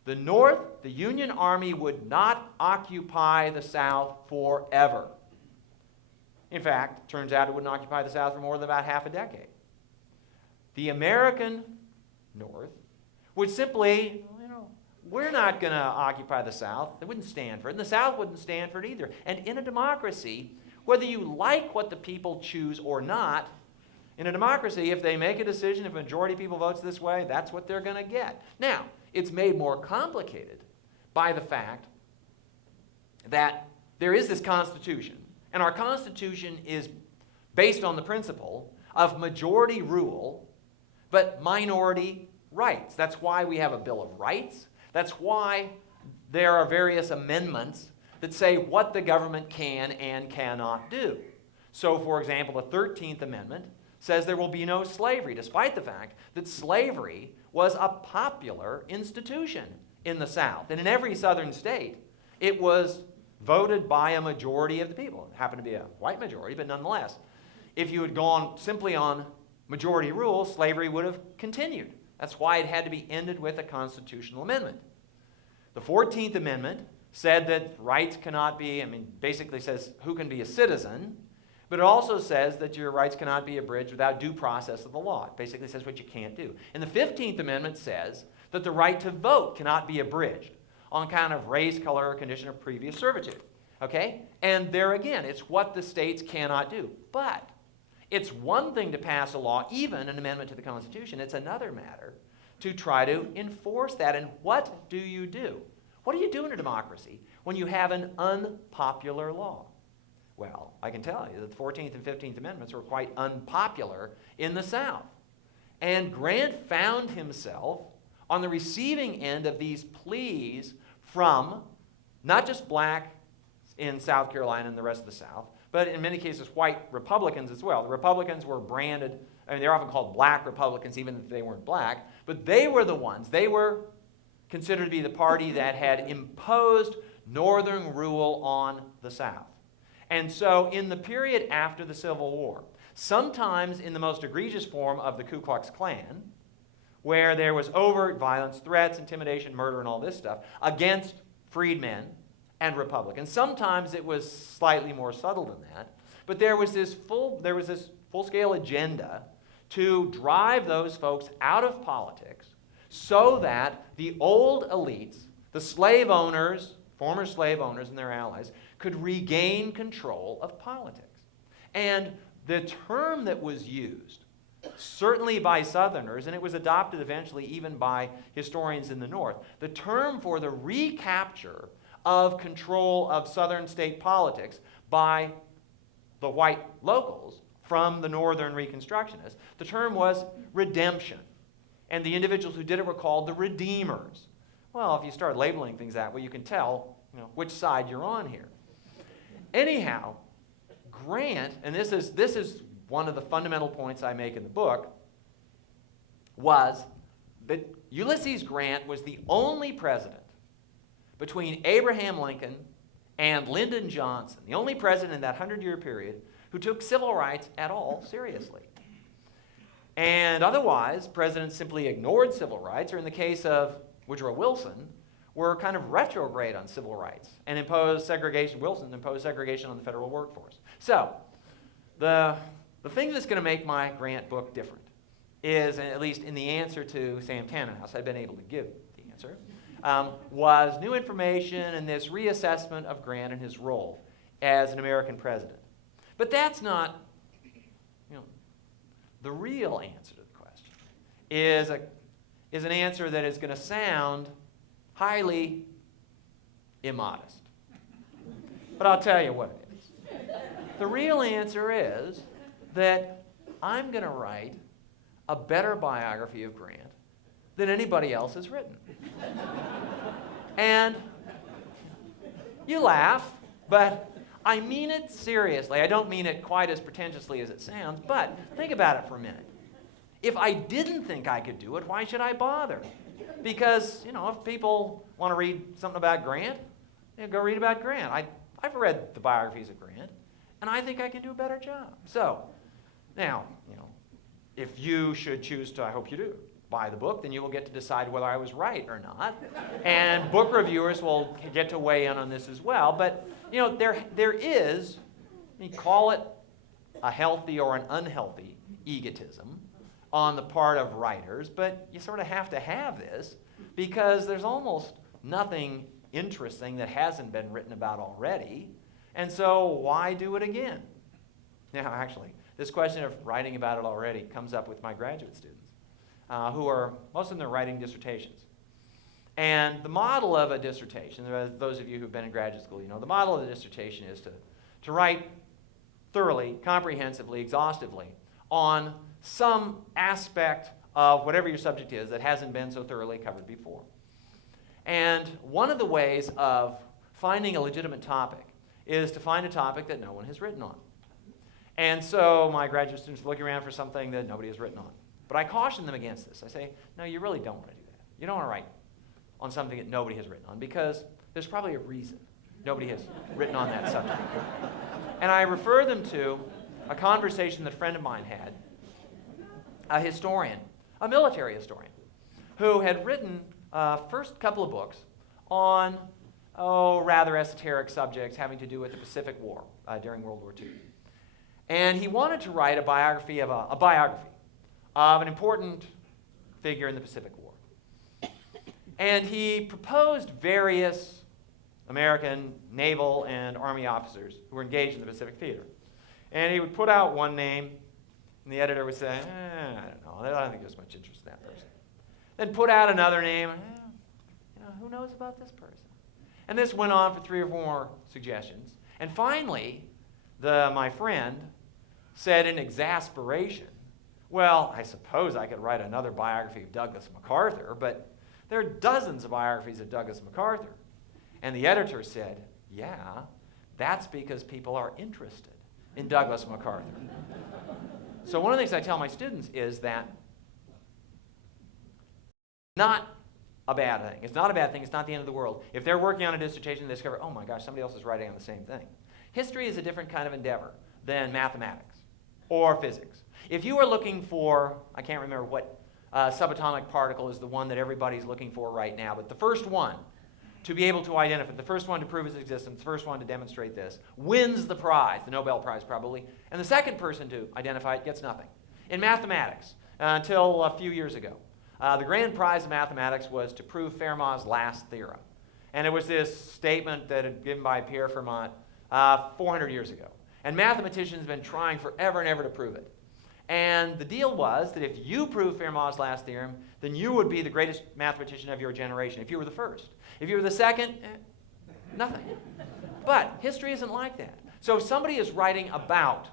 The North, the Union Army, would not occupy the South forever. In fact, it turns out it wouldn't occupy the South for more than about half a decade. The American North would simply, we're not going to occupy the South. They wouldn't stand for it. And the South wouldn't stand for it either. And in a democracy, whether you like what the people choose or not, in a democracy, if they make a decision, if a majority of people votes this way, that's what they're going to get. Now, it's made more complicated by the fact that there is this Constitution, and our Constitution is based on the principle of majority rule, but minority rights. That's why we have a Bill of Rights. That's why there are various amendments that say what the government can and cannot do. So, for example, the 13th Amendment says there will be no slavery, despite the fact that slavery was a popular institution in the South. And in every southern state, it was voted by a majority of the people. It happened to be a white majority, but nonetheless, if you had gone simply on majority rule, slavery would have continued. That's why it had to be ended with a constitutional amendment. The 14th Amendment said that rights cannot be, basically says who can be a citizen, but it also says that your rights cannot be abridged without due process of the law. It basically says what you can't do. And the 15th Amendment says that the right to vote cannot be abridged on account of race, color, or condition of previous servitude. Okay? And there again, it's what the states cannot do. But it's one thing to pass a law, even an amendment to the Constitution. It's another matter to try to enforce that. And what do you do? What do you do in a democracy when you have an unpopular law? Well, I can tell you that the 14th and 15th Amendments were quite unpopular in the South. And Grant found himself on the receiving end of these pleas from not just black in South Carolina and the rest of the South, but in many cases white Republicans as well. The Republicans were branded I mean, they're often called black Republicans, even if they weren't black, but they were the ones, they were considered to be the party that had imposed Northern rule on the South. And so in the period after the Civil War, sometimes in the most egregious form of the Ku Klux Klan, where there was overt violence, threats, intimidation, murder, and all this stuff against freedmen and Republicans. Sometimes it was slightly more subtle than that, but there was this full-scale agenda to drive those folks out of politics so that the old elites, the slave owners, former slave owners and their allies, could regain control of politics. And the term that was used, certainly by Southerners, and it was adopted eventually even by historians in the North, the term for the recapture of control of Southern state politics by the white locals from the Northern Reconstructionists, the term was redemption. And the individuals who did it were called the redeemers. Well, if you start labeling things that way, you can tell, which side you're on here. Anyhow, Grant, and this is one of the fundamental points I make in the book, was that Ulysses Grant was the only president between Abraham Lincoln and Lyndon Johnson, the only president in that 100-year period who took civil rights at all seriously. And otherwise, presidents simply ignored civil rights, or in the case of Woodrow Wilson, were kind of retrograde on civil rights and imposed segregation. Wilson imposed segregation on the federal workforce. So, the thing that's going to make my Grant book different is, and at least in the answer to Sam Tannenhouse, I've been able to give the answer, was new information and this reassessment of Grant and his role as an American president. But that's not, the real answer to the question is an answer that is going to sound highly immodest. But I'll tell you what it is. The real answer is that I'm going to write a better biography of Grant than anybody else has written. And you laugh, but I mean it seriously. I don't mean it quite as pretentiously as it sounds, but think about it for a minute. If I didn't think I could do it, why should I bother? Because, if people want to read something about Grant, go read about Grant. I've read the biographies of Grant, and I think I can do a better job. So, now, if you should choose to, I hope you do, buy the book, then you will get to decide whether I was right or not. And book reviewers will get to weigh in on this as well. But, there is, call it a healthy or an unhealthy egotism on the part of writers, but you sort of have to have this because there's almost nothing interesting that hasn't been written about already. And so why do it again? Now, actually, this question of writing about it already comes up with my graduate students, who are, most of them are writing dissertations. And the model of a dissertation, those of you who've been in graduate school, the model of the dissertation is to write thoroughly, comprehensively, exhaustively on some aspect of whatever your subject is that hasn't been so thoroughly covered before. And one of the ways of finding a legitimate topic is to find a topic that no one has written on. And so my graduate students are looking around for something that nobody has written on. But I caution them against this. I say, no, you really don't want to do that. You don't want to write on something that nobody has written on because there's probably a reason nobody has written on that subject. And I refer them to a conversation that a friend of mine had, a historian, a military historian, who had written first couple of books on, rather esoteric subjects having to do with the Pacific War during World War II. And he wanted to write a biography of an important figure in the Pacific War. And he proposed various American naval and Army officers who were engaged in the Pacific theater. And he would put out one name, and the editor would say, I don't know, I don't think there's much interest in that person. Then put out another name, who knows about this person? And this went on for 3 or 4 more suggestions. And finally, my friend said in exasperation, well, I suppose I could write another biography of Douglas MacArthur, but there are dozens of biographies of Douglas MacArthur. And the editor said, yeah, that's because people are interested in Douglas MacArthur. So one of the things I tell my students is that not a bad thing. It's not a bad thing. It's not the end of the world. If they're working on a dissertation, they discover, oh my gosh, somebody else is writing on the same thing. History is a different kind of endeavor than mathematics or physics. If you are looking for, I can't remember what subatomic particle is the one that everybody's looking for right now, but the first one to be able to identify, the first one to prove its existence, the first one to demonstrate this, wins the prize, the Nobel Prize probably, and the second person to identify it gets nothing. In mathematics, until a few years ago, the grand prize of mathematics was to prove Fermat's last theorem. And it was this statement that had been given by Pierre Fermat 400 years ago. And mathematicians have been trying forever and ever to prove it. And the deal was that if you proved Fermat's last theorem, then you would be the greatest mathematician of your generation, if you were the first. If you were the second, nothing. But history isn't like that. So if somebody is writing about,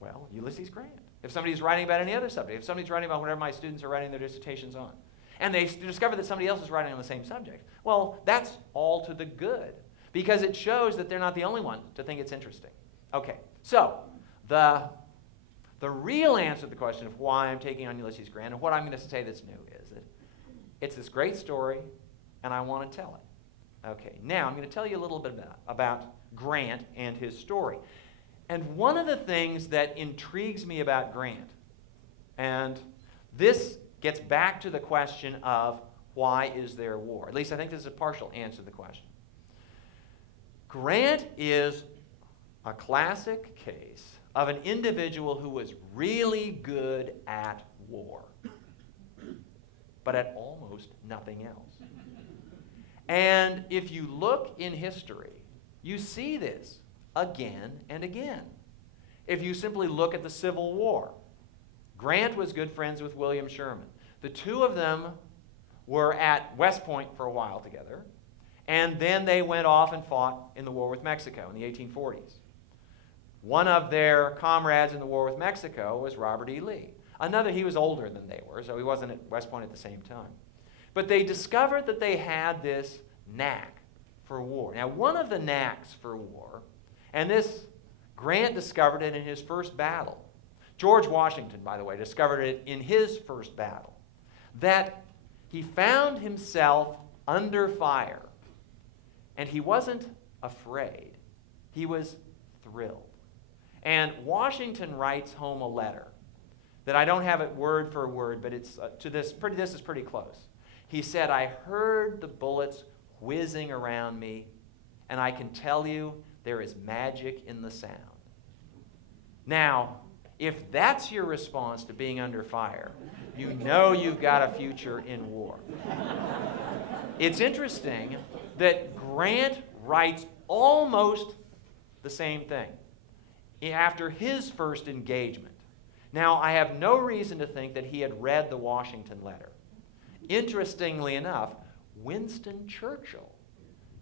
well, Ulysses Grant, if somebody's writing about any other subject, if somebody's writing about whatever my students are writing their dissertations on, and they discover that somebody else is writing on the same subject, well, that's all to the good, because it shows that they're not the only one to think it's interesting. Okay, so the real answer to the question of why I'm taking on Ulysses Grant and what I'm going to say that's new is that it's this great story, and I want to tell it. Okay, now I'm going to tell you a little bit about Grant and his story. And one of the things that intrigues me about Grant, and this gets back to the question of why is there war? At least I think this is a partial answer to the question. Grant is a classic case of an individual who was really good at war, but at almost nothing else. And if you look in history, you see this again and again. If you simply look at the Civil War, Grant was good friends with William Sherman. The two of them were at West Point for a while together, and then they went off and fought in the war with Mexico in the 1840s. One of their comrades in the war with Mexico was Robert E. Lee. Another, he was older than they were, so he wasn't at West Point at the same time. But they discovered that they had this knack for war. Now, one of the knacks for war, and this, Grant discovered it in his first battle. George Washington, by the way, discovered it in his first battle, that he found himself under fire, and he wasn't afraid. He was thrilled. And Washington writes home a letter that I don't have it word for word, but it's this is pretty close. He said, I heard the bullets whizzing around me, and I can tell you there is magic in the sound. Now, if that's your response to being under fire, you know you've got a future in war. It's interesting that Grant writes almost the same thing after his first engagement. Now, I have no reason to think that he had read the Washington letter. Interestingly enough, Winston Churchill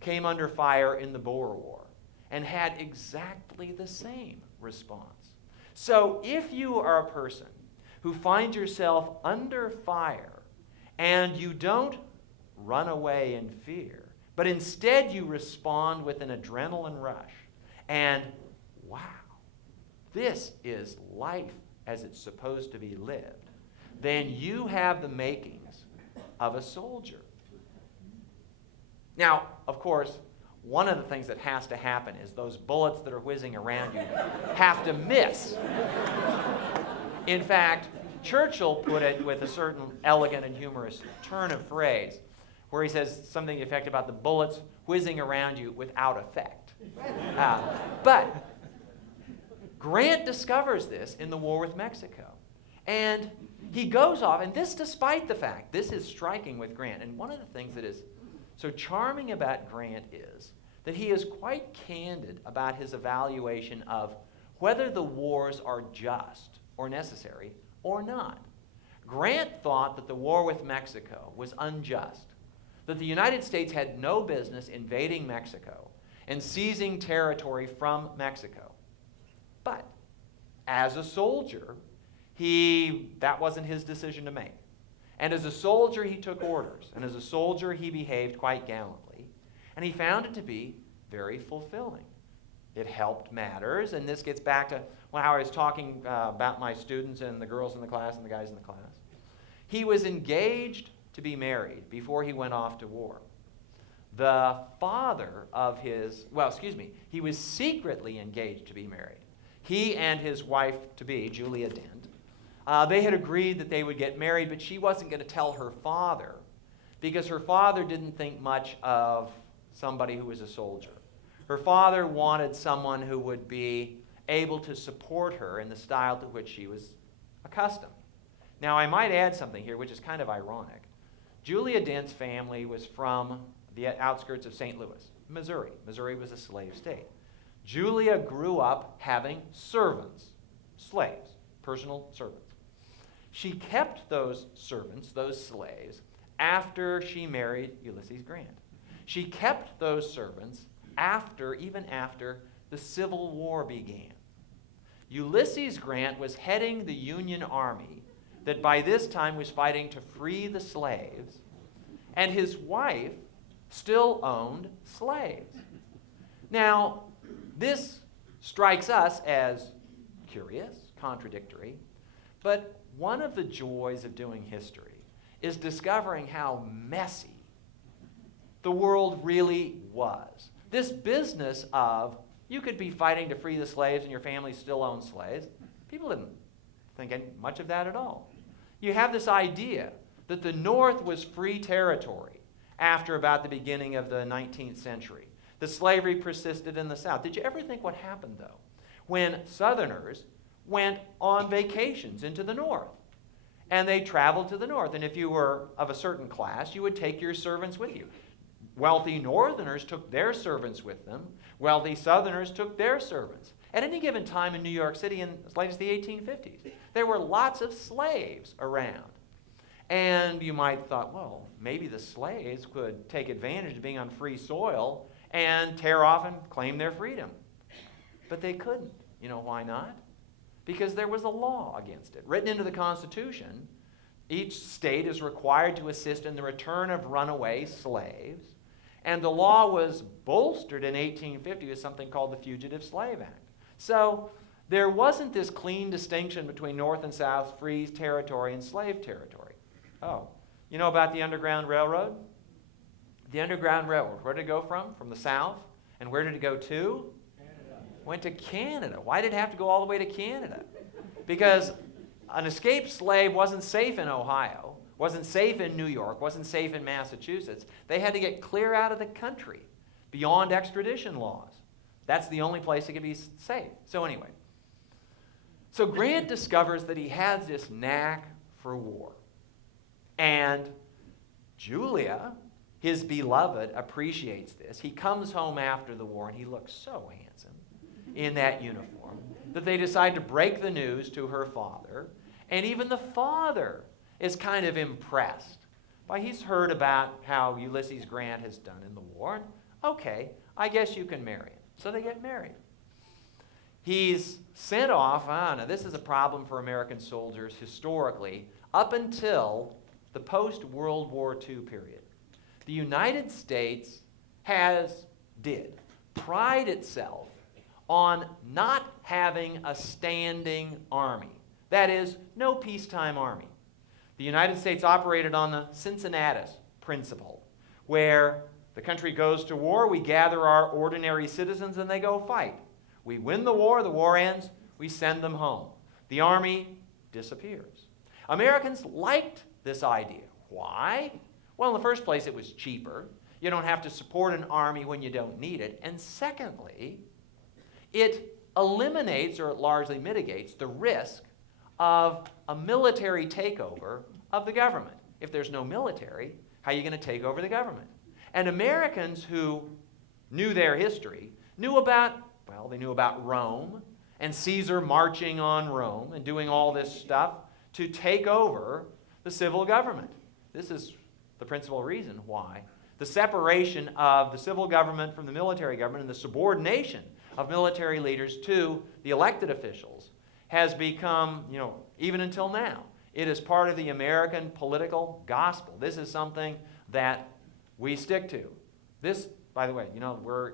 came under fire in the Boer War and had exactly the same response. So if you are a person who finds yourself under fire and you don't run away in fear, but instead you respond with an adrenaline rush and, wow, this is life as it's supposed to be lived, then you have the makings of a soldier. Now, of course, one of the things that has to happen is those bullets that are whizzing around you have to miss. In fact, Churchill put it with a certain elegant and humorous turn of phrase, where he says something to the effect about the bullets whizzing around you without effect. But Grant discovers this in the war with Mexico. And he goes off, and this despite the fact, this is striking with Grant, and one of the things that is so charming about Grant is that he is quite candid about his evaluation of whether the wars are just or necessary or not. Grant thought that the war with Mexico was unjust, that the United States had no business invading Mexico and seizing territory from Mexico. But as a soldier, that wasn't his decision to make. And as a soldier, he took orders. And as a soldier, he behaved quite gallantly. And he found it to be very fulfilling. It helped matters, and this gets back to how I was talking about my students and the girls in the class and the guys in the class. He was engaged to be married before he went off to war. The father of he was secretly engaged to be married. He and his wife-to-be, Julia Dent, they had agreed that they would get married, but she wasn't going to tell her father because her father didn't think much of somebody who was a soldier. Her father wanted someone who would be able to support her in the style to which she was accustomed. Now, I might add something here, which is kind of ironic. Julia Dent's family was from the outskirts of St. Louis, Missouri. Missouri was a slave state. Julia grew up having servants, slaves, personal servants. She kept those servants, those slaves, after she married Ulysses Grant. She kept those servants even after the Civil War began. Ulysses Grant was heading the Union Army that by this time was fighting to free the slaves, and his wife still owned slaves. Now, this strikes us as curious, contradictory, but one of the joys of doing history is discovering how messy the world really was. This business of you could be fighting to free the slaves and your family still owns slaves, people didn't think much of that at all. You have this idea that the North was free territory after about the beginning of the 19th century. The slavery persisted in the South. Did you ever think what happened, though, when Southerners went on vacations into the North? And they traveled to the North. And if you were of a certain class, you would take your servants with you. Wealthy Northerners took their servants with them. Wealthy Southerners took their servants. At any given time in New York City, as late as the 1850s, there were lots of slaves around. And you might have thought, well, maybe the slaves could take advantage of being on free soil and tear off and claim their freedom. But they couldn't. You know why not? Because there was a law against it. Written into the Constitution, each state is required to assist in the return of runaway slaves. And the law was bolstered in 1850 with something called the Fugitive Slave Act. So there wasn't this clean distinction between North and South, free territory and slave territory. Oh, you know about the Underground Railroad? The Underground Railroad, where did it go from? From the South. And where did it go to? Canada. Went to Canada. Why did it have to go all the way to Canada? Because an escaped slave wasn't safe in Ohio, wasn't safe in New York, wasn't safe in Massachusetts. They had to get clear out of the country beyond extradition laws. That's the only place it could be safe. So anyway, so Grant discovers that he has this knack for war. And Julia, his beloved, appreciates this. He comes home after the war, and he looks so handsome in that uniform that they decide to break the news to her father. And even the father is kind of impressed by he's heard about how Ulysses Grant has done in the war. Okay, I guess you can marry him. So they get married. He's sent off. Now this is a problem for American soldiers historically up until the post-World War II period. The United States did pride itself on not having a standing army. That is, no peacetime army. The United States operated on the Cincinnatus principle, where the country goes to war, we gather our ordinary citizens, and they go fight. We win the war ends, we send them home. The army disappears. Americans liked this idea. Why? Well, in the first place, it was cheaper. You don't have to support an army when you don't need it. And secondly, it eliminates or it largely mitigates the risk of a military takeover of the government. If there's no military, how are you going to take over the government? And Americans who knew their history knew about Rome and Caesar marching on Rome and doing all this stuff to take over the civil government. This is the principal reason why the separation of the civil government from the military government and the subordination of military leaders to the elected officials has become, even until now, it is part of the American political gospel. This is something that we stick to. This, by the way, we're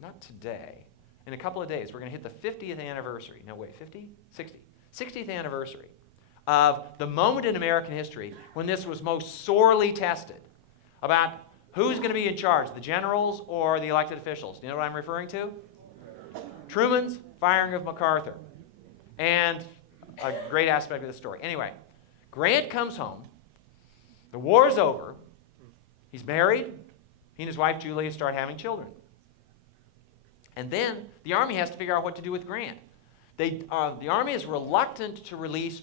not today. in a couple of days, we're going to hit the 50th anniversary. No, wait, 50? 60. 60th anniversary of the moment in American history when this was most sorely tested about who's going to be in charge, the generals or the elected officials. Do you know what I'm referring to? Truman's firing of MacArthur. And a great aspect of the story. Anyway, Grant comes home. The war's over. He's married. He and his wife Julia start having children. And then the Army has to figure out what to do with Grant. The Army is reluctant to release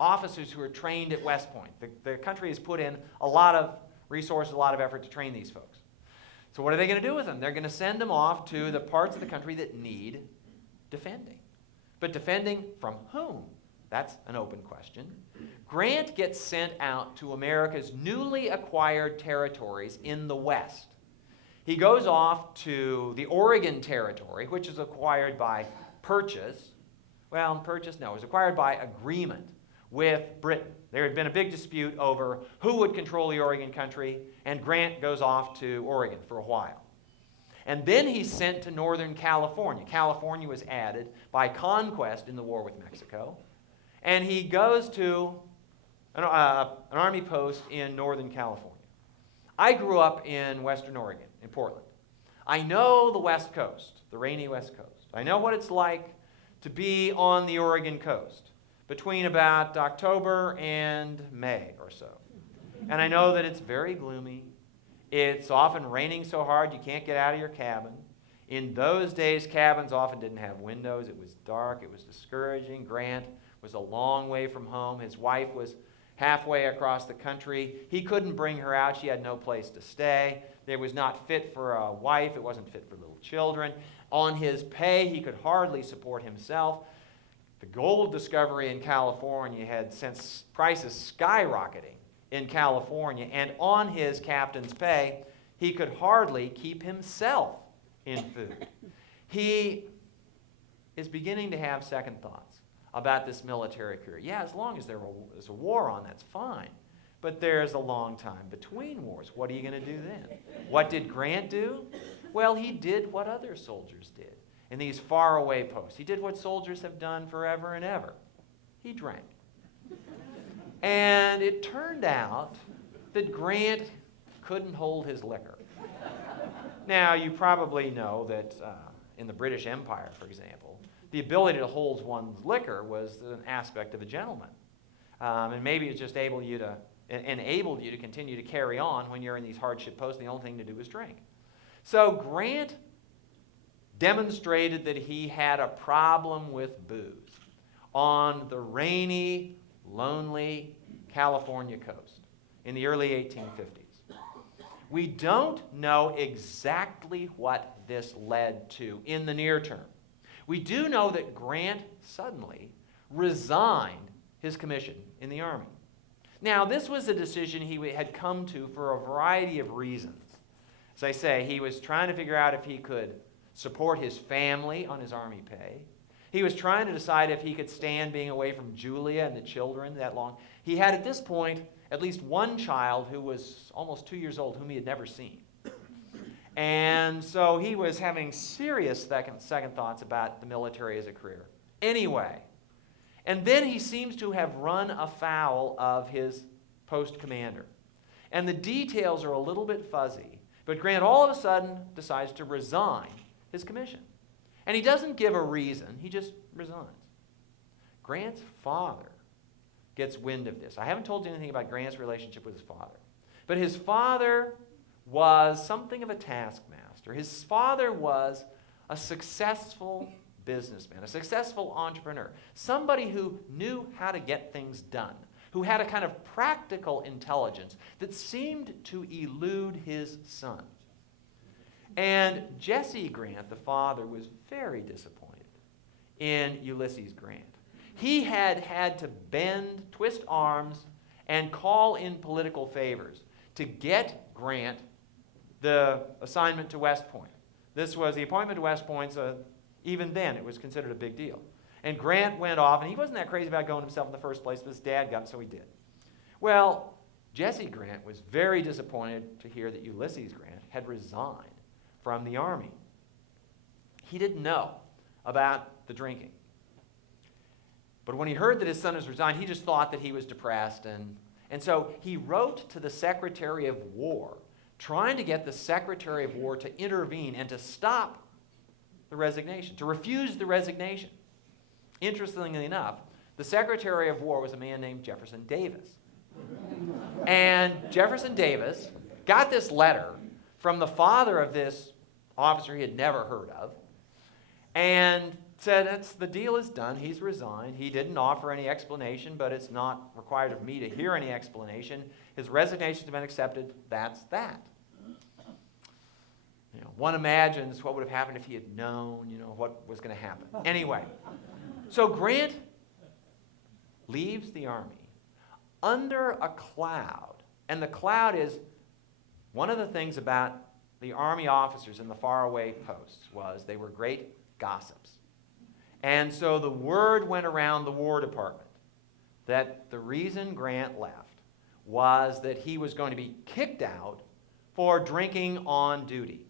officers who are trained at West Point. The country has put in a lot of resources, a lot of effort to train these folks. So what are they going to do with them? They're going to send them off to the parts of the country that need defending. But defending from whom? That's an open question. Grant gets sent out to America's newly acquired territories in the West. He goes off to the Oregon Territory, which is acquired by purchase. Well, purchase, no, it was acquired by agreement with Britain. There had been a big dispute over who would control the Oregon country, and Grant goes off to Oregon for a while. And then he's sent to Northern California. California was added by conquest in the war with Mexico. And he goes to an army post in Northern California. I grew up in Western Oregon, in Portland. I know the West Coast, the rainy West Coast. I know what it's like to be on the Oregon coast between about October and May or so. And I know that it's very gloomy. It's often raining so hard you can't get out of your cabin. In those days, cabins often didn't have windows. It was dark. It was discouraging. Grant was a long way from home. His wife was halfway across the country. He couldn't bring her out. She had no place to stay. It was not fit for a wife. It wasn't fit for little children. On his pay, he could hardly support himself. The gold discovery in California had sent prices skyrocketing in California, and on his captain's pay, he could hardly keep himself in food. He is beginning to have second thoughts about this military career. Yeah, as long as there's a war on, that's fine. But there's a long time between wars. What are you going to do then? What did Grant do? Well, he did what other soldiers did in these faraway posts. He did what soldiers have done forever and ever. He drank. And it turned out that Grant couldn't hold his liquor. Now, you probably know that in the British Empire, for example, the ability to hold one's liquor was an aspect of a gentleman. And maybe it just enabled you to continue to carry on when you're in these hardship posts. The only thing to do was drink. So Grant demonstrated that he had a problem with booze on the rainy, lonely California coast in the early 1850s. We don't know exactly what this led to in the near term. We do know that Grant suddenly resigned his commission in the Army. Now, this was a decision he had come to for a variety of reasons. As I say, he was trying to figure out if he could support his family on his Army pay. He was trying to decide if he could stand being away from Julia and the children that long. He had, at this point, at least one child who was almost 2 years old, whom he had never seen. And so he was having serious second thoughts about the military as a career. Anyway, and then he seems to have run afoul of his post commander. And the details are a little bit fuzzy, but Grant all of a sudden decides to resign his commission. And he doesn't give a reason, he just resigns. Grant's father gets wind of this. I haven't told you anything about Grant's relationship with his father. But his father was something of a taskmaster. His father was a successful businessman, a successful entrepreneur, somebody who knew how to get things done, who had a kind of practical intelligence that seemed to elude his son. And Jesse Grant, the father, was very disappointed in Ulysses Grant. He had had to bend, twist arms, and call in political favors to get Grant the assignment to West Point. This was the appointment to West Point, so even then it was considered a big deal. And Grant went off, and he wasn't that crazy about going himself in the first place, but his dad got him, so he did. Well, Jesse Grant was very disappointed to hear that Ulysses Grant had resigned from the Army. he didn't know about the drinking. But when he heard that his son was resigned, he just thought that he was depressed. And so he wrote to the Secretary of War, trying to get the Secretary of War to intervene and to stop the resignation, to refuse the resignation. Interestingly enough, the Secretary of War was a man named Jefferson Davis. And Jefferson Davis got this letter from the father of this officer he had never heard of and said, the deal is done. He's resigned. He didn't offer any explanation, but it's not required of me to hear any explanation. His resignation's been accepted. That's that. One imagines what would have happened if he had known, what was going to happen. Anyway, so Grant leaves the army under a cloud. And the cloud is one of the things about the army officers in the faraway posts was they were great gossips. And so the word went around the War Department that the reason Grant left was that he was going to be kicked out for drinking on duty,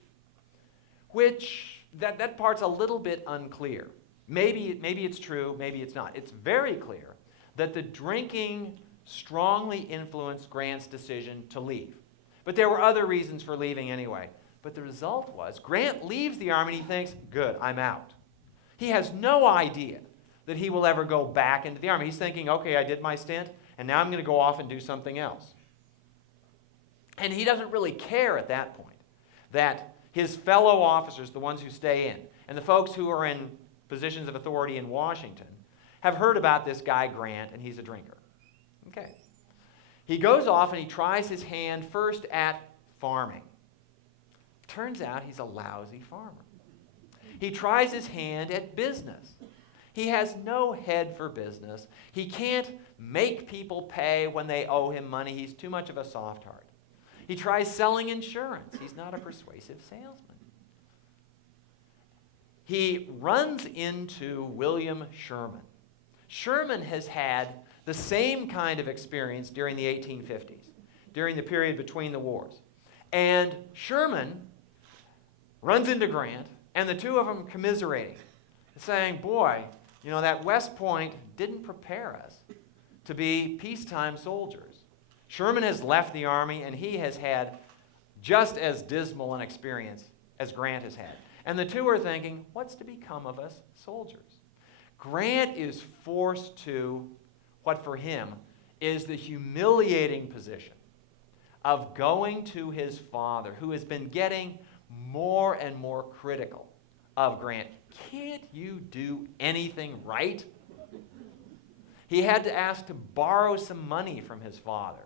which that part's a little bit unclear. Maybe it's true, maybe it's not. It's very clear that the drinking strongly influenced Grant's decision to leave. But there were other reasons for leaving anyway. But the result was Grant leaves the army and he thinks, good, I'm out. He has no idea that he will ever go back into the army. He's thinking, okay, I did my stint, and now I'm going to go off and do something else. And he doesn't really care at that point that his fellow officers, the ones who stay in, and the folks who are in positions of authority in Washington, have heard about this guy Grant, and he's a drinker. Okay. He goes off and he tries his hand first at farming. Turns out he's a lousy farmer. He tries his hand at business. He has no head for business. He can't make people pay when they owe him money. He's too much of a soft heart. He tries selling insurance. He's not a persuasive salesman. He runs into William Sherman. Sherman has had the same kind of experience during the 1850s, during the period between the wars. And Sherman runs into Grant, and the two of them commiserating, saying, boy, that West Point didn't prepare us to be peacetime soldiers. Sherman has left the army, and he has had just as dismal an experience as Grant has had. And the two are thinking, what's to become of us soldiers? Grant is forced to what for him is the humiliating position of going to his father, who has been getting more and more critical of Grant. Can't you do anything right? He had to ask to borrow some money from his father.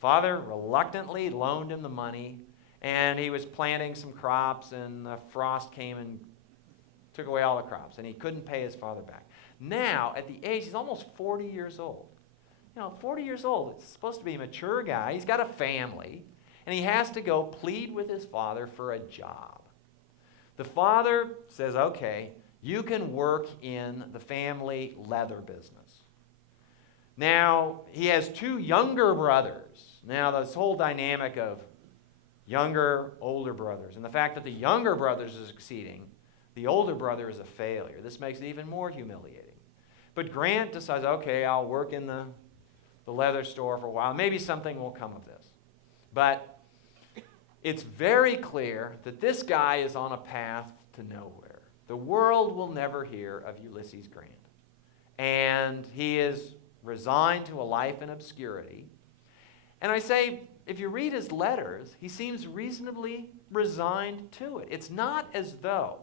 Father reluctantly loaned him the money, and he was planting some crops, and the frost came and took away all the crops, and he couldn't pay his father back. Now, at the age, he's almost 40 years old. 40 years old, it's supposed to be a mature guy. He's got a family, and he has to go plead with his father for a job. The father says, okay, you can work in the family leather business. Now, he has two younger brothers. Now, this whole dynamic of younger, older brothers, and the fact that the younger brothers are succeeding, the older brother is a failure. This makes it even more humiliating. But Grant decides, okay, I'll work in the leather store for a while. Maybe something will come of this. But it's very clear that this guy is on a path to nowhere. The world will never hear of Ulysses Grant. And he is resigned to a life in obscurity. And I say, if you read his letters, he seems reasonably resigned to it. It's not as though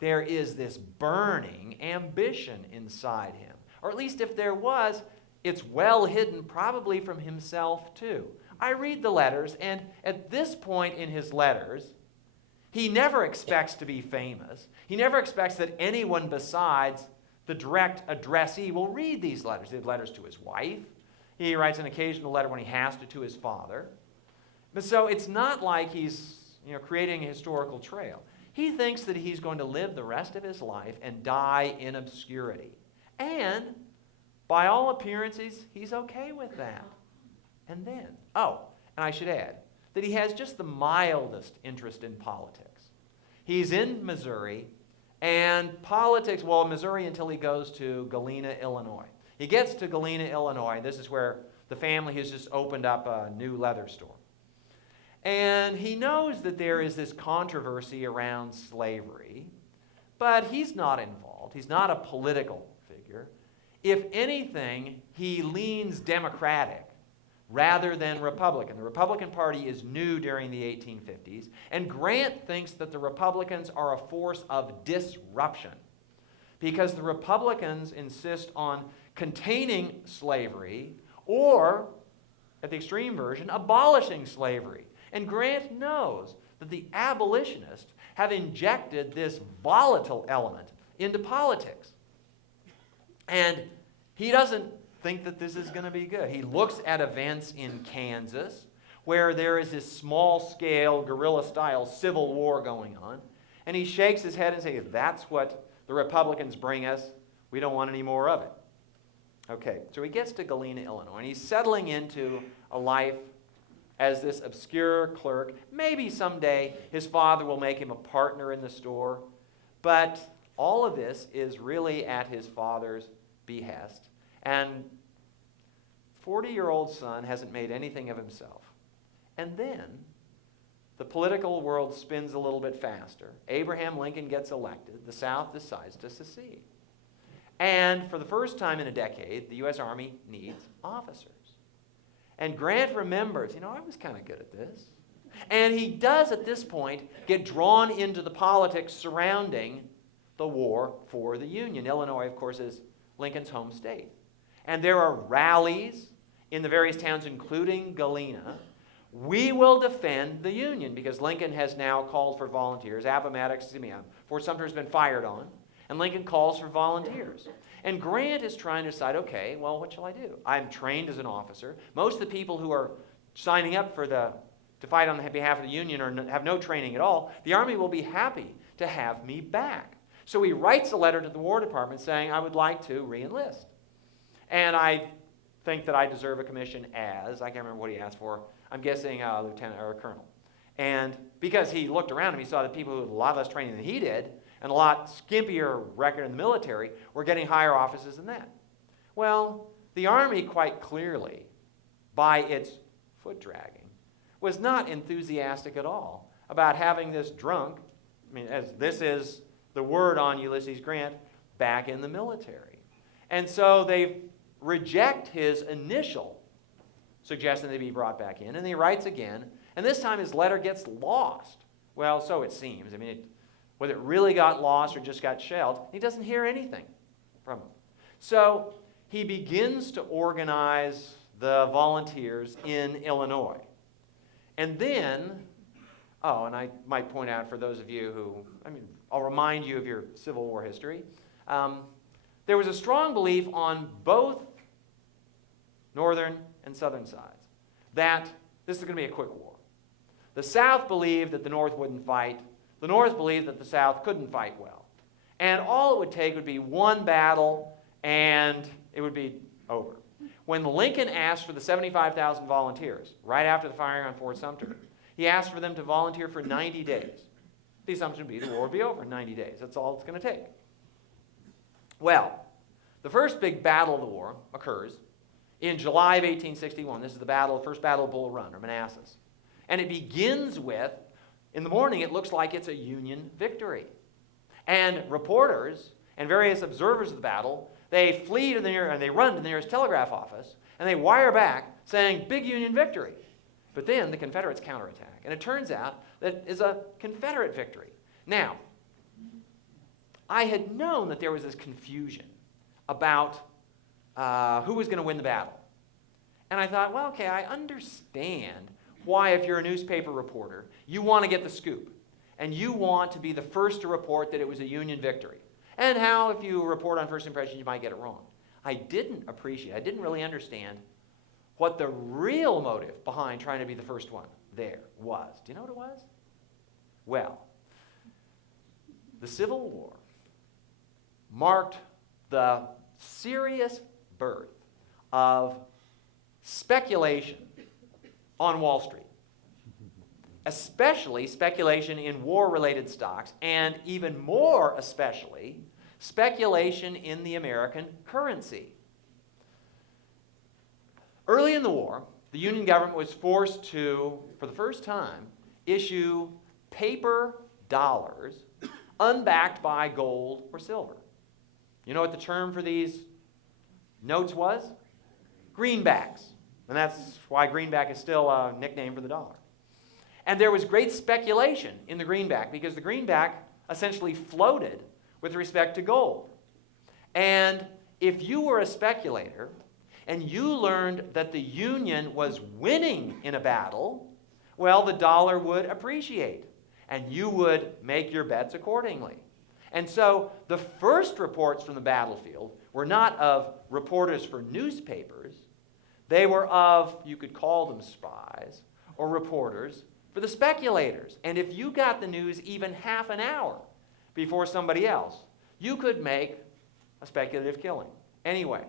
there is this burning ambition inside him. Or at least if there was, it's well hidden, probably from himself too. I read the letters, and at this point in his letters, he never expects to be famous. He never expects that anyone besides the direct addressee will read these letters. He has letters to his wife. He writes an occasional letter when he has to his father. But so it's not like he's creating a historical trail. He thinks that he's going to live the rest of his life and die in obscurity. And by all appearances, he's okay with that. And then, and I should add that he has just the mildest interest in politics. He's in Missouri, And politics, well, Missouri until he goes to Galena, Illinois. He gets to Galena, Illinois. This is where the family has just opened up a new leather store. And he knows that there is this controversy around slavery, but he's not involved. He's not a political figure. If anything, he leans Democratic rather than Republican. The Republican Party is new during the 1850s, and Grant thinks that the Republicans are a force of disruption because the Republicans insist on containing slavery or, at the extreme version, abolishing slavery. And Grant knows that the abolitionists have injected this volatile element into politics. And he doesn't think that this is going to be good. He looks at events in Kansas where there is this small-scale, guerrilla-style civil war going on, and he shakes his head and says, that's what the Republicans bring us. We don't want any more of it. Okay, so he gets to Galena, Illinois, and he's settling into a life as this obscure clerk. Maybe someday his father will make him a partner in the store, but all of this is really at his father's behest. And 40-year-old son hasn't made anything of himself. And then the political world spins a little bit faster. Abraham Lincoln gets elected. The South decides to secede. And for the first time in a decade, the U.S. Army needs officers. And Grant remembers, I was kind of good at this. And he does, at this point, get drawn into the politics surrounding the war for the Union. Illinois, of course, is Lincoln's home state. And there are rallies in the various towns, including Galena. We will defend the Union because Lincoln has now called for volunteers. Fort Sumter has been fired on, and Lincoln calls for volunteers. And Grant is trying to decide, okay, well, what shall I do? I'm trained as an officer. Most of the people who are signing up to fight on behalf of the Union have no training at all. The Army will be happy to have me back. So he writes a letter to the War Department saying, I would like to re-enlist. And I think that I deserve a commission as, I can't remember what he asked for, I'm guessing a lieutenant or a colonel. And because he looked around him, he saw that people who had a lot less training than he did and a lot skimpier record in the military were getting higher offices than that. Well, the Army quite clearly, by its foot dragging, was not enthusiastic at all about having this drunk, as this is the word on Ulysses Grant, back in the military. And so they reject his initial suggestion that he be brought back in, and he writes again, and this time his letter gets lost. Well, so it seems. Whether it really got lost or just got shelled, he doesn't hear anything from him. So he begins to organize the volunteers in Illinois. And then, and I might point out for those of you who, I'll remind you of your Civil War history. There was a strong belief on both northern and southern sides that this is going to be a quick war. The South believed that the North wouldn't fight. The North believed that the South couldn't fight well. And all it would take would be one battle, and it would be over. When Lincoln asked for the 75,000 volunteers, right after the firing on Fort Sumter, he asked for them to volunteer for 90 days. The assumption would be the war would be over in 90 days. That's all it's going to take. Well, the first big battle of the war occurs in July of 1861. This is the first battle of Bull Run, or Manassas. And it begins with, in the morning, it looks like it's a Union victory. And reporters and various observers of the battle, they flee to they run to the nearest telegraph office, and they wire back saying, big Union victory. But then the Confederates counterattack, and it turns out that it's a Confederate victory. Now, I had known that there was this confusion about who was going to win the battle. And I thought, well, okay, I understand why, if you're a newspaper reporter, you want to get the scoop. And you want to be the first to report that it was a Union victory. And how, if you report on first impression, you might get it wrong. I didn't really understand what the real motive behind trying to be the first one there was. Do you know what it was? Well, the Civil War marked the serious birth of speculation on Wall Street. especially speculation in war-related stocks, and even more especially, speculation in the American currency. Early in the war, the Union government was forced to, for the first time, issue paper dollars unbacked by gold or silver. You know what the term for these notes was? Greenbacks. And that's why greenback is still a nickname for the dollar. And there was great speculation in the greenback because the greenback essentially floated with respect to gold. And if you were a speculator and you learned that the Union was winning in a battle, well, the dollar would appreciate and you would make your bets accordingly. And so the first reports from the battlefield were not of reporters for newspapers. They were of, you could call them spies, or reporters for the speculators. And if you got the news even half an hour before somebody else, you could make a speculative killing. Anyway,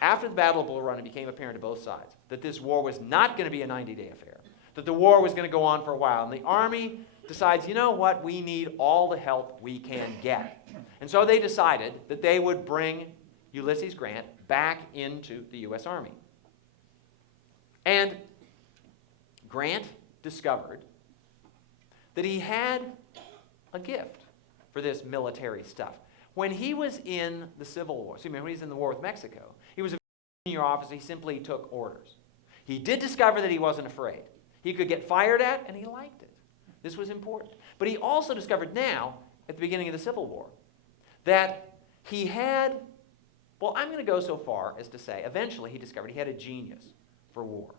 after the Battle of Bull Run, it became apparent to both sides that this war was not going to be a 90-day affair, that the war was going to go on for a while. And the Army decides, you know what, we need all the help we can get. And so they decided that they would bring Ulysses Grant back into the U.S. Army. And Grant discovered that he had a gift for this military stuff. When he was in the Civil War, when he was in the war with Mexico, he was a senior officer. He simply took orders. He did discover that he wasn't afraid. He could get fired at, and he liked it. This was important. But he also discovered now, at the beginning of the Civil War, that he had, well, I'm going to go so far as to say, eventually he discovered he had a genius for war.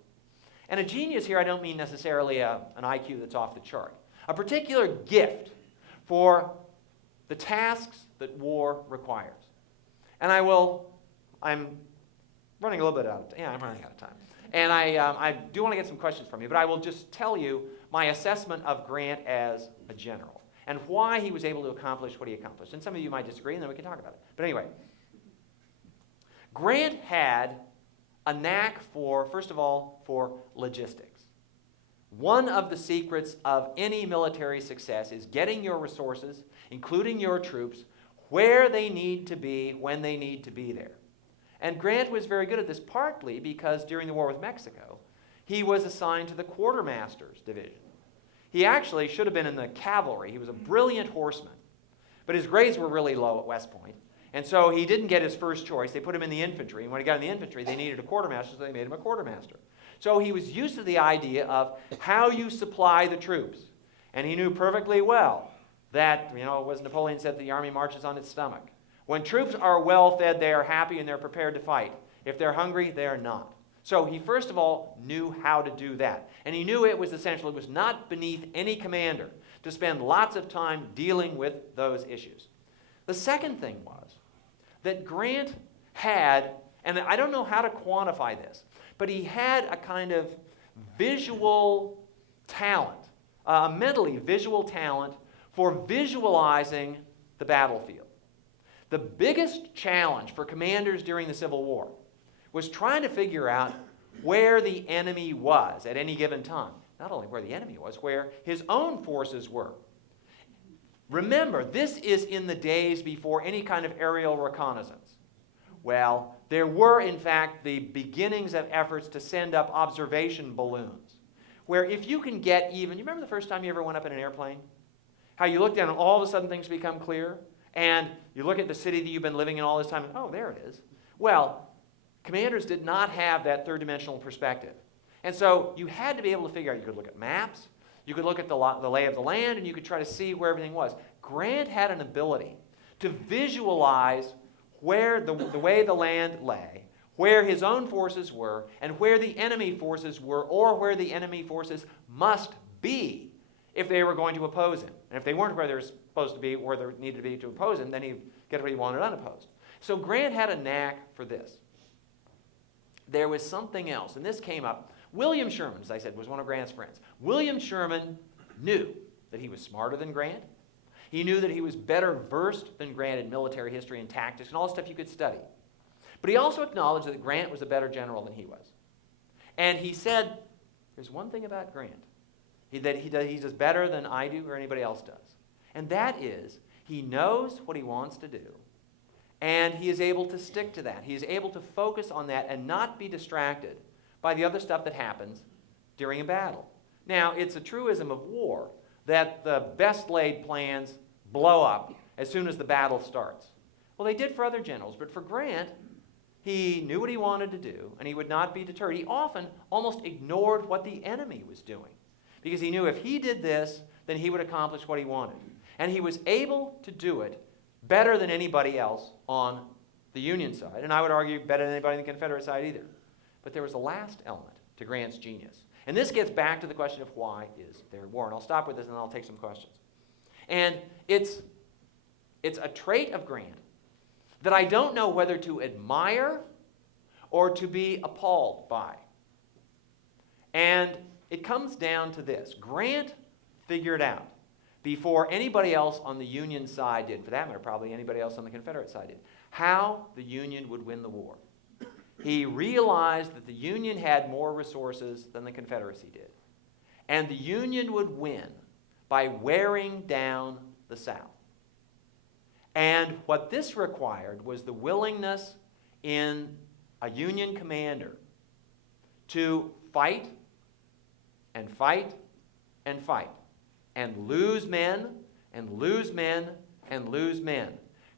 And a genius here, I don't mean necessarily an IQ that's off the chart. A particular gift for the tasks that war requires. And I'm running a little bit out of time. Yeah, I'm running out of time. And I do want to get some questions from you, but I will just tell you my assessment of Grant as a general and why he was able to accomplish what he accomplished. And some of you might disagree, and then we can talk about it. But anyway, Grant had a knack for, first of all, for logistics. One of the secrets of any military success is getting your resources, including your troops, where they need to be when they need to be there. And Grant was very good at this, partly because during the war with Mexico, he was assigned to the quartermaster's division. He actually should have been in the cavalry. He was a brilliant horseman, but his grades were really low at West Point. And so he didn't get his first choice. They put him in the infantry. And when he got in the infantry, they needed a quartermaster, so they made him a quartermaster. So he was used to the idea of how you supply the troops. And he knew perfectly well that, as Napoleon said, the army marches on its stomach. When troops are well fed, they are happy and they're prepared to fight. If they're hungry, they are not. So he first of all knew how to do that. And he knew it was essential. It was not beneath any commander to spend lots of time dealing with those issues. The second thing was that Grant had, and I don't know how to quantify this, but he had a kind of visual talent, a mentally visual talent for visualizing the battlefield. The biggest challenge for commanders during the Civil War was trying to figure out where the enemy was at any given time. Not only where the enemy was, where his own forces were. Remember, this is in the days before any kind of aerial reconnaissance. Well, there were, in fact, the beginnings of efforts to send up observation balloons, where if you can get even, you remember the first time you ever went up in an airplane? How you look down and all of a sudden things become clear, and you look at the city that you've been living in all this time, and oh, there it is. Well, commanders did not have that third-dimensional perspective. And so you had to be able to figure out, you could look at maps, you could look at the lay of the land, and you could try to see where everything was. Grant had an ability to visualize where the way the land lay, where his own forces were, and where the enemy forces were, or where the enemy forces must be if they were going to oppose him. And if they weren't where they were supposed to be, where they needed to be to oppose him, then he'd get what he wanted unopposed. So Grant had a knack for this. There was something else, and this came up. William Sherman, as I said, was one of Grant's friends. William Sherman knew that he was smarter than Grant. He knew that he was better versed than Grant in military history and tactics and all the stuff you could study. But he also acknowledged that Grant was a better general than he was. And he said, there's one thing about Grant. he does better than I do or anybody else does. And that is, he knows what he wants to do, and he is able to stick to that. He is able to focus on that and not be distracted by the other stuff that happens during a battle. Now, it's a truism of war that the best laid plans blow up as soon as the battle starts. Well, they did for other generals, but for Grant, he knew what he wanted to do, and he would not be deterred. He often almost ignored what the enemy was doing, because he knew if he did this, then he would accomplish what he wanted. And he was able to do it better than anybody else on the Union side, and I would argue better than anybody on the Confederate side either. But there was a last element to Grant's genius. And this gets back to the question of why is there war? And I'll stop with this and then I'll take some questions. And it's a trait of Grant that I don't know whether to admire or to be appalled by. And it comes down to this. Grant figured out before anybody else on the Union side did, for that matter, probably anybody else on the Confederate side did, how the Union would win the war. He realized that the Union had more resources than the Confederacy did. And the Union would win by wearing down the South. And what this required was the willingness in a Union commander to fight and fight and fight and lose men and lose men and lose men.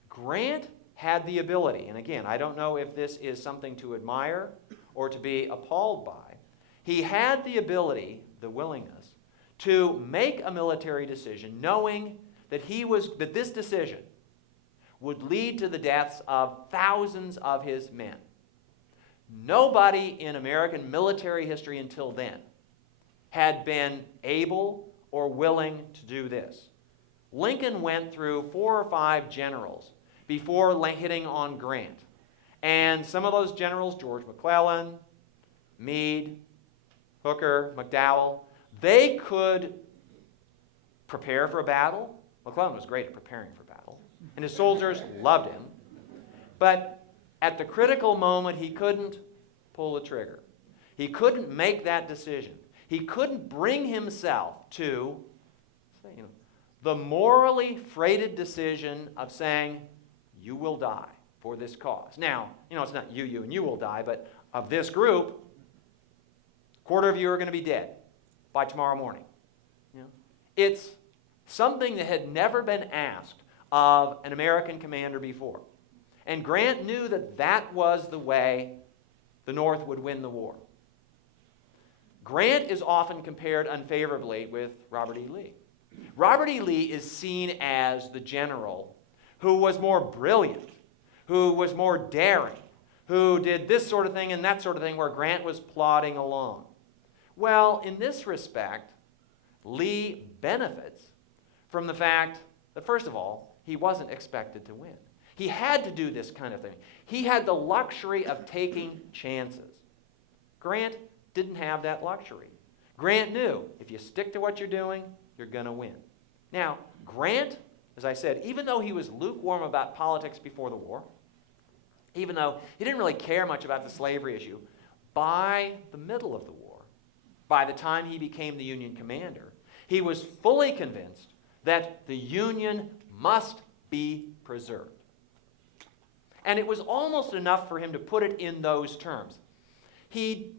Grant had the ability, and again, I don't know if this is something to admire or to be appalled by. He had the ability, the willingness, to make a military decision knowing that this decision would lead to the deaths of thousands of his men. Nobody in American military history until then had been able or willing to do this. Lincoln went through 4 or 5 generals before hitting on Grant. And some of those generals, George McClellan, Meade, Hooker, McDowell, they could prepare for a battle. McClellan was great at preparing for battle, and his soldiers loved him. But at the critical moment, he couldn't pull the trigger. He couldn't make that decision. He couldn't bring himself to the morally freighted decision of saying, you will die for this cause. Now, it's not you, and you will die, but of this group, a quarter of you are going to be dead by tomorrow morning. It's something that had never been asked of an American commander before. And Grant knew that that was the way the North would win the war. Grant is often compared unfavorably with Robert E. Lee. Robert E. Lee is seen as the general who was more brilliant, who was more daring, who did this sort of thing and that sort of thing, where Grant was plodding along. Well, in this respect, Lee benefits from the fact that, first of all, he wasn't expected to win. He had to do this kind of thing. He had the luxury of taking chances. Grant didn't have that luxury. Grant knew if you stick to what you're doing, you're going to win. Now, Grant, as I said, even though he was lukewarm about politics before the war, even though he didn't really care much about the slavery issue, by the middle of the war, by the time he became the Union commander, he was fully convinced that the Union must be preserved. And it was almost enough for him to put it in those terms. He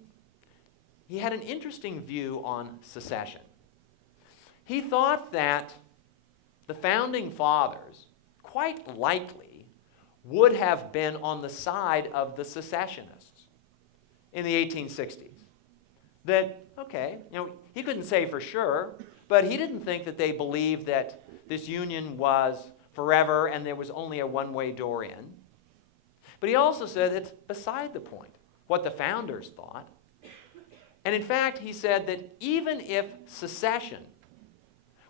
had an interesting view on secession. He thought that the founding fathers, quite likely, would have been on the side of the secessionists in the 1860s. That, okay, he couldn't say for sure, but he didn't think that they believed that this union was forever and there was only a one-way door in. But he also said it's beside the point what the founders thought. And in fact, he said that even if secession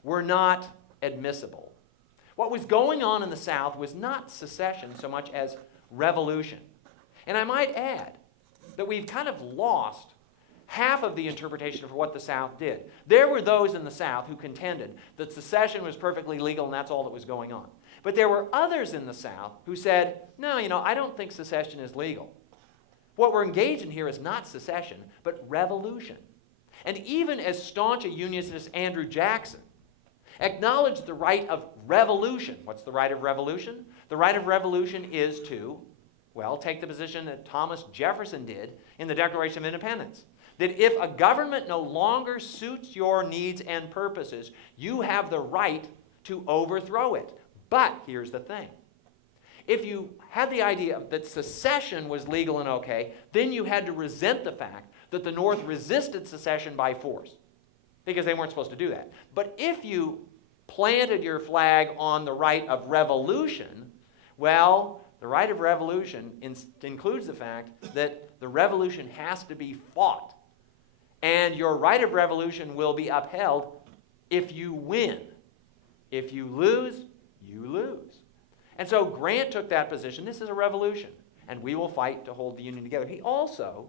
were not admissible, what was going on in the South was not secession so much as revolution. And I might add that we've kind of lost half of the interpretation of what the South did. There were those in the South who contended that secession was perfectly legal and that's all that was going on. But there were others in the South who said, no, I don't think secession is legal. What we're engaged in here is not secession, but revolution. And even as staunch a Unionist as Andrew Jackson acknowledged the right of revolution. What's the right of revolution? The right of revolution is to, well, take the position that Thomas Jefferson did in the Declaration of Independence. That if a government no longer suits your needs and purposes, you have the right to overthrow it. But here's the thing. If you had the idea that secession was legal and okay, then you had to resent the fact that the North resisted secession by force, because they weren't supposed to do that. But if you planted your flag on the right of revolution, well, the right of revolution includes the fact that the revolution has to be fought. And your right of revolution will be upheld if you win. If you lose, you lose. And so Grant took that position. This is a revolution, and we will fight to hold the Union together. He also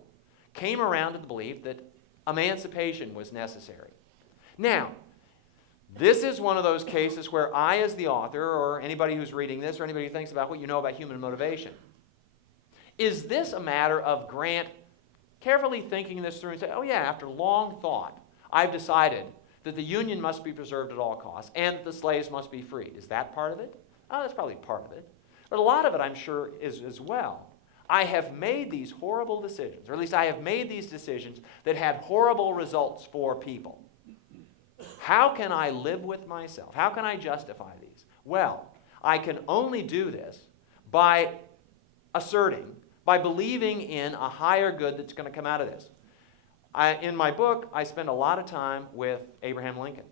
came around to the belief that emancipation was necessary. Now, this is one of those cases where I, as the author, or anybody who's reading this, or anybody who thinks about what you know about human motivation, is this a matter of Grant carefully thinking this through and saying, oh yeah, after long thought, I've decided that the Union must be preserved at all costs and that the slaves must be freed. Is that part of it? Oh, that's probably part of it. But a lot of it, I'm sure, is as well. I have made these horrible decisions, or at least I have made these decisions that had horrible results for people. How can I live with myself? How can I justify these? Well, I can only do this by asserting, by believing in a higher good that's going to come out of this. In my book, I spend a lot of time with Abraham Lincoln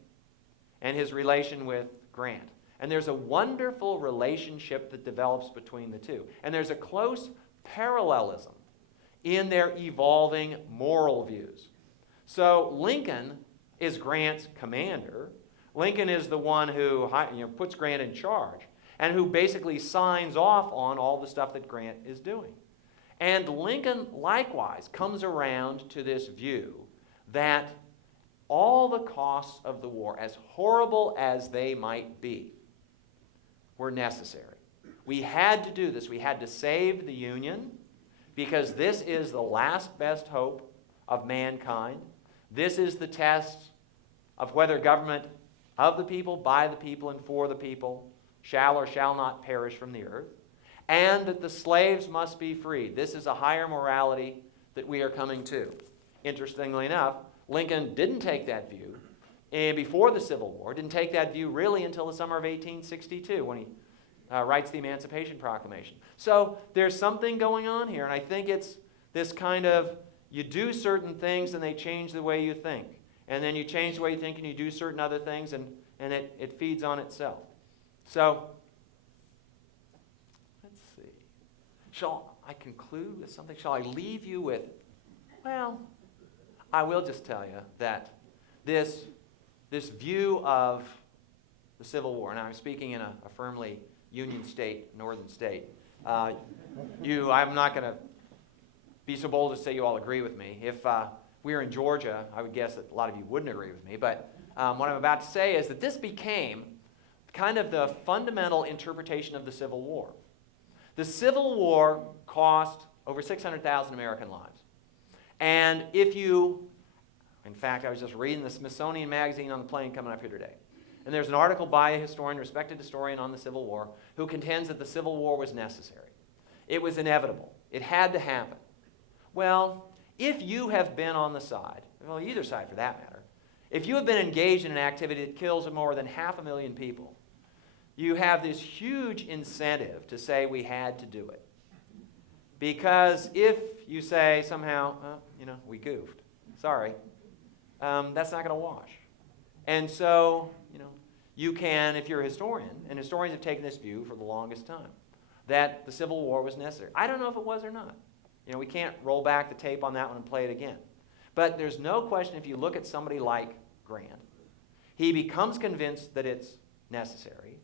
and his relation with Grant. And there's a wonderful relationship that develops between the two. And there's a close parallelism in their evolving moral views. So Lincoln is Grant's commander. Lincoln is the one who puts Grant in charge and who basically signs off on all the stuff that Grant is doing. And Lincoln likewise comes around to this view that all the costs of the war, as horrible as they might be, were necessary. We had to do this. We had to save the Union because this is the last best hope of mankind. This is the test of whether government of the people, by the people, and for the people shall or shall not perish from the earth, and that the slaves must be freed. This is a higher morality that we are coming to. Interestingly enough, Lincoln didn't take that view before the Civil War, didn't take that view really until the summer of 1862 when he writes the Emancipation Proclamation. So there's something going on here, and I think it's this kind of, you do certain things and they change the way you think. And then you change the way you think and you do certain other things, and it feeds on itself. So, let's see. Shall I conclude with something? Shall I leave you with, well, I will just tell you that this view of the Civil War, and I'm speaking in a firmly Union state, northern state. I'm not going to be so bold to say you all agree with me. If we were in Georgia, I would guess that a lot of you wouldn't agree with me. But what I'm about to say is that this became kind of the fundamental interpretation of the Civil War. The Civil War cost over 600,000 American lives. And in fact, I was just reading the Smithsonian magazine on the plane coming up here today. And there's an article by a historian, respected historian on the Civil War, who contends that the Civil War was necessary. It was inevitable. It had to happen. Well, if you have been on the side, well, either side for that matter, if you have been engaged in an activity that kills more than 500,000 people, you have this huge incentive to say we had to do it. Because if you say somehow, we goofed, sorry, that's not going to wash. And so, you can, if you're a historian, and historians have taken this view for the longest time, that the Civil War was necessary. I don't know if it was or not. We can't roll back the tape on that one and play it again. But there's no question, if you look at somebody like Grant, he becomes convinced that it's necessary.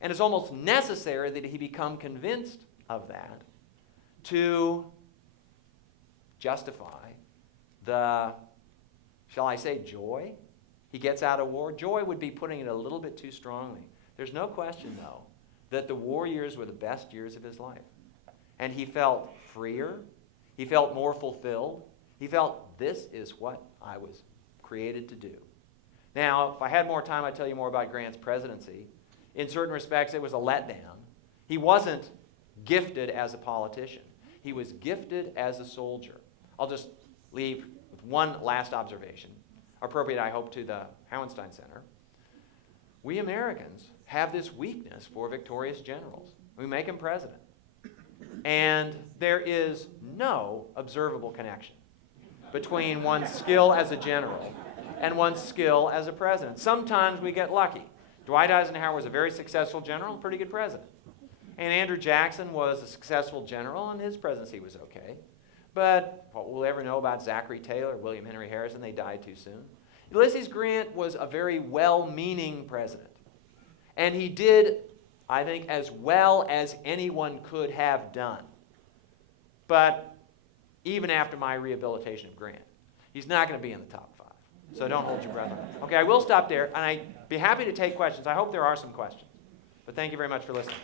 And it's almost necessary that he become convinced of that to justify the, shall I say, joy he gets out of war. Joy would be putting it a little bit too strongly. There's no question, though, that the war years were the best years of his life. And he felt freer. He felt more fulfilled. He felt, this is what I was created to do. Now, if I had more time, I'd tell you more about Grant's presidency. In certain respects, it was a letdown. He wasn't gifted as a politician. He was gifted as a soldier. I'll just leave with one last observation, appropriate, I hope, to the Hauenstein Center. We Americans have this weakness for victorious generals. We make them president. And there is no observable connection between one's skill as a general and one's skill as a president. Sometimes we get lucky. Dwight Eisenhower was a very successful general and pretty good president. And Andrew Jackson was a successful general, and his presidency was okay. But what will we ever know about Zachary Taylor, William Henry Harrison? They died too soon. Ulysses Grant was a very well-meaning president. And he did, I think, as well as anyone could have done. But even after my rehabilitation of Grant, he's not going to be in the top 5. So don't hold your breath on that. Okay, I will stop there, and I'd be happy to take questions. I hope there are some questions. But thank you very much for listening.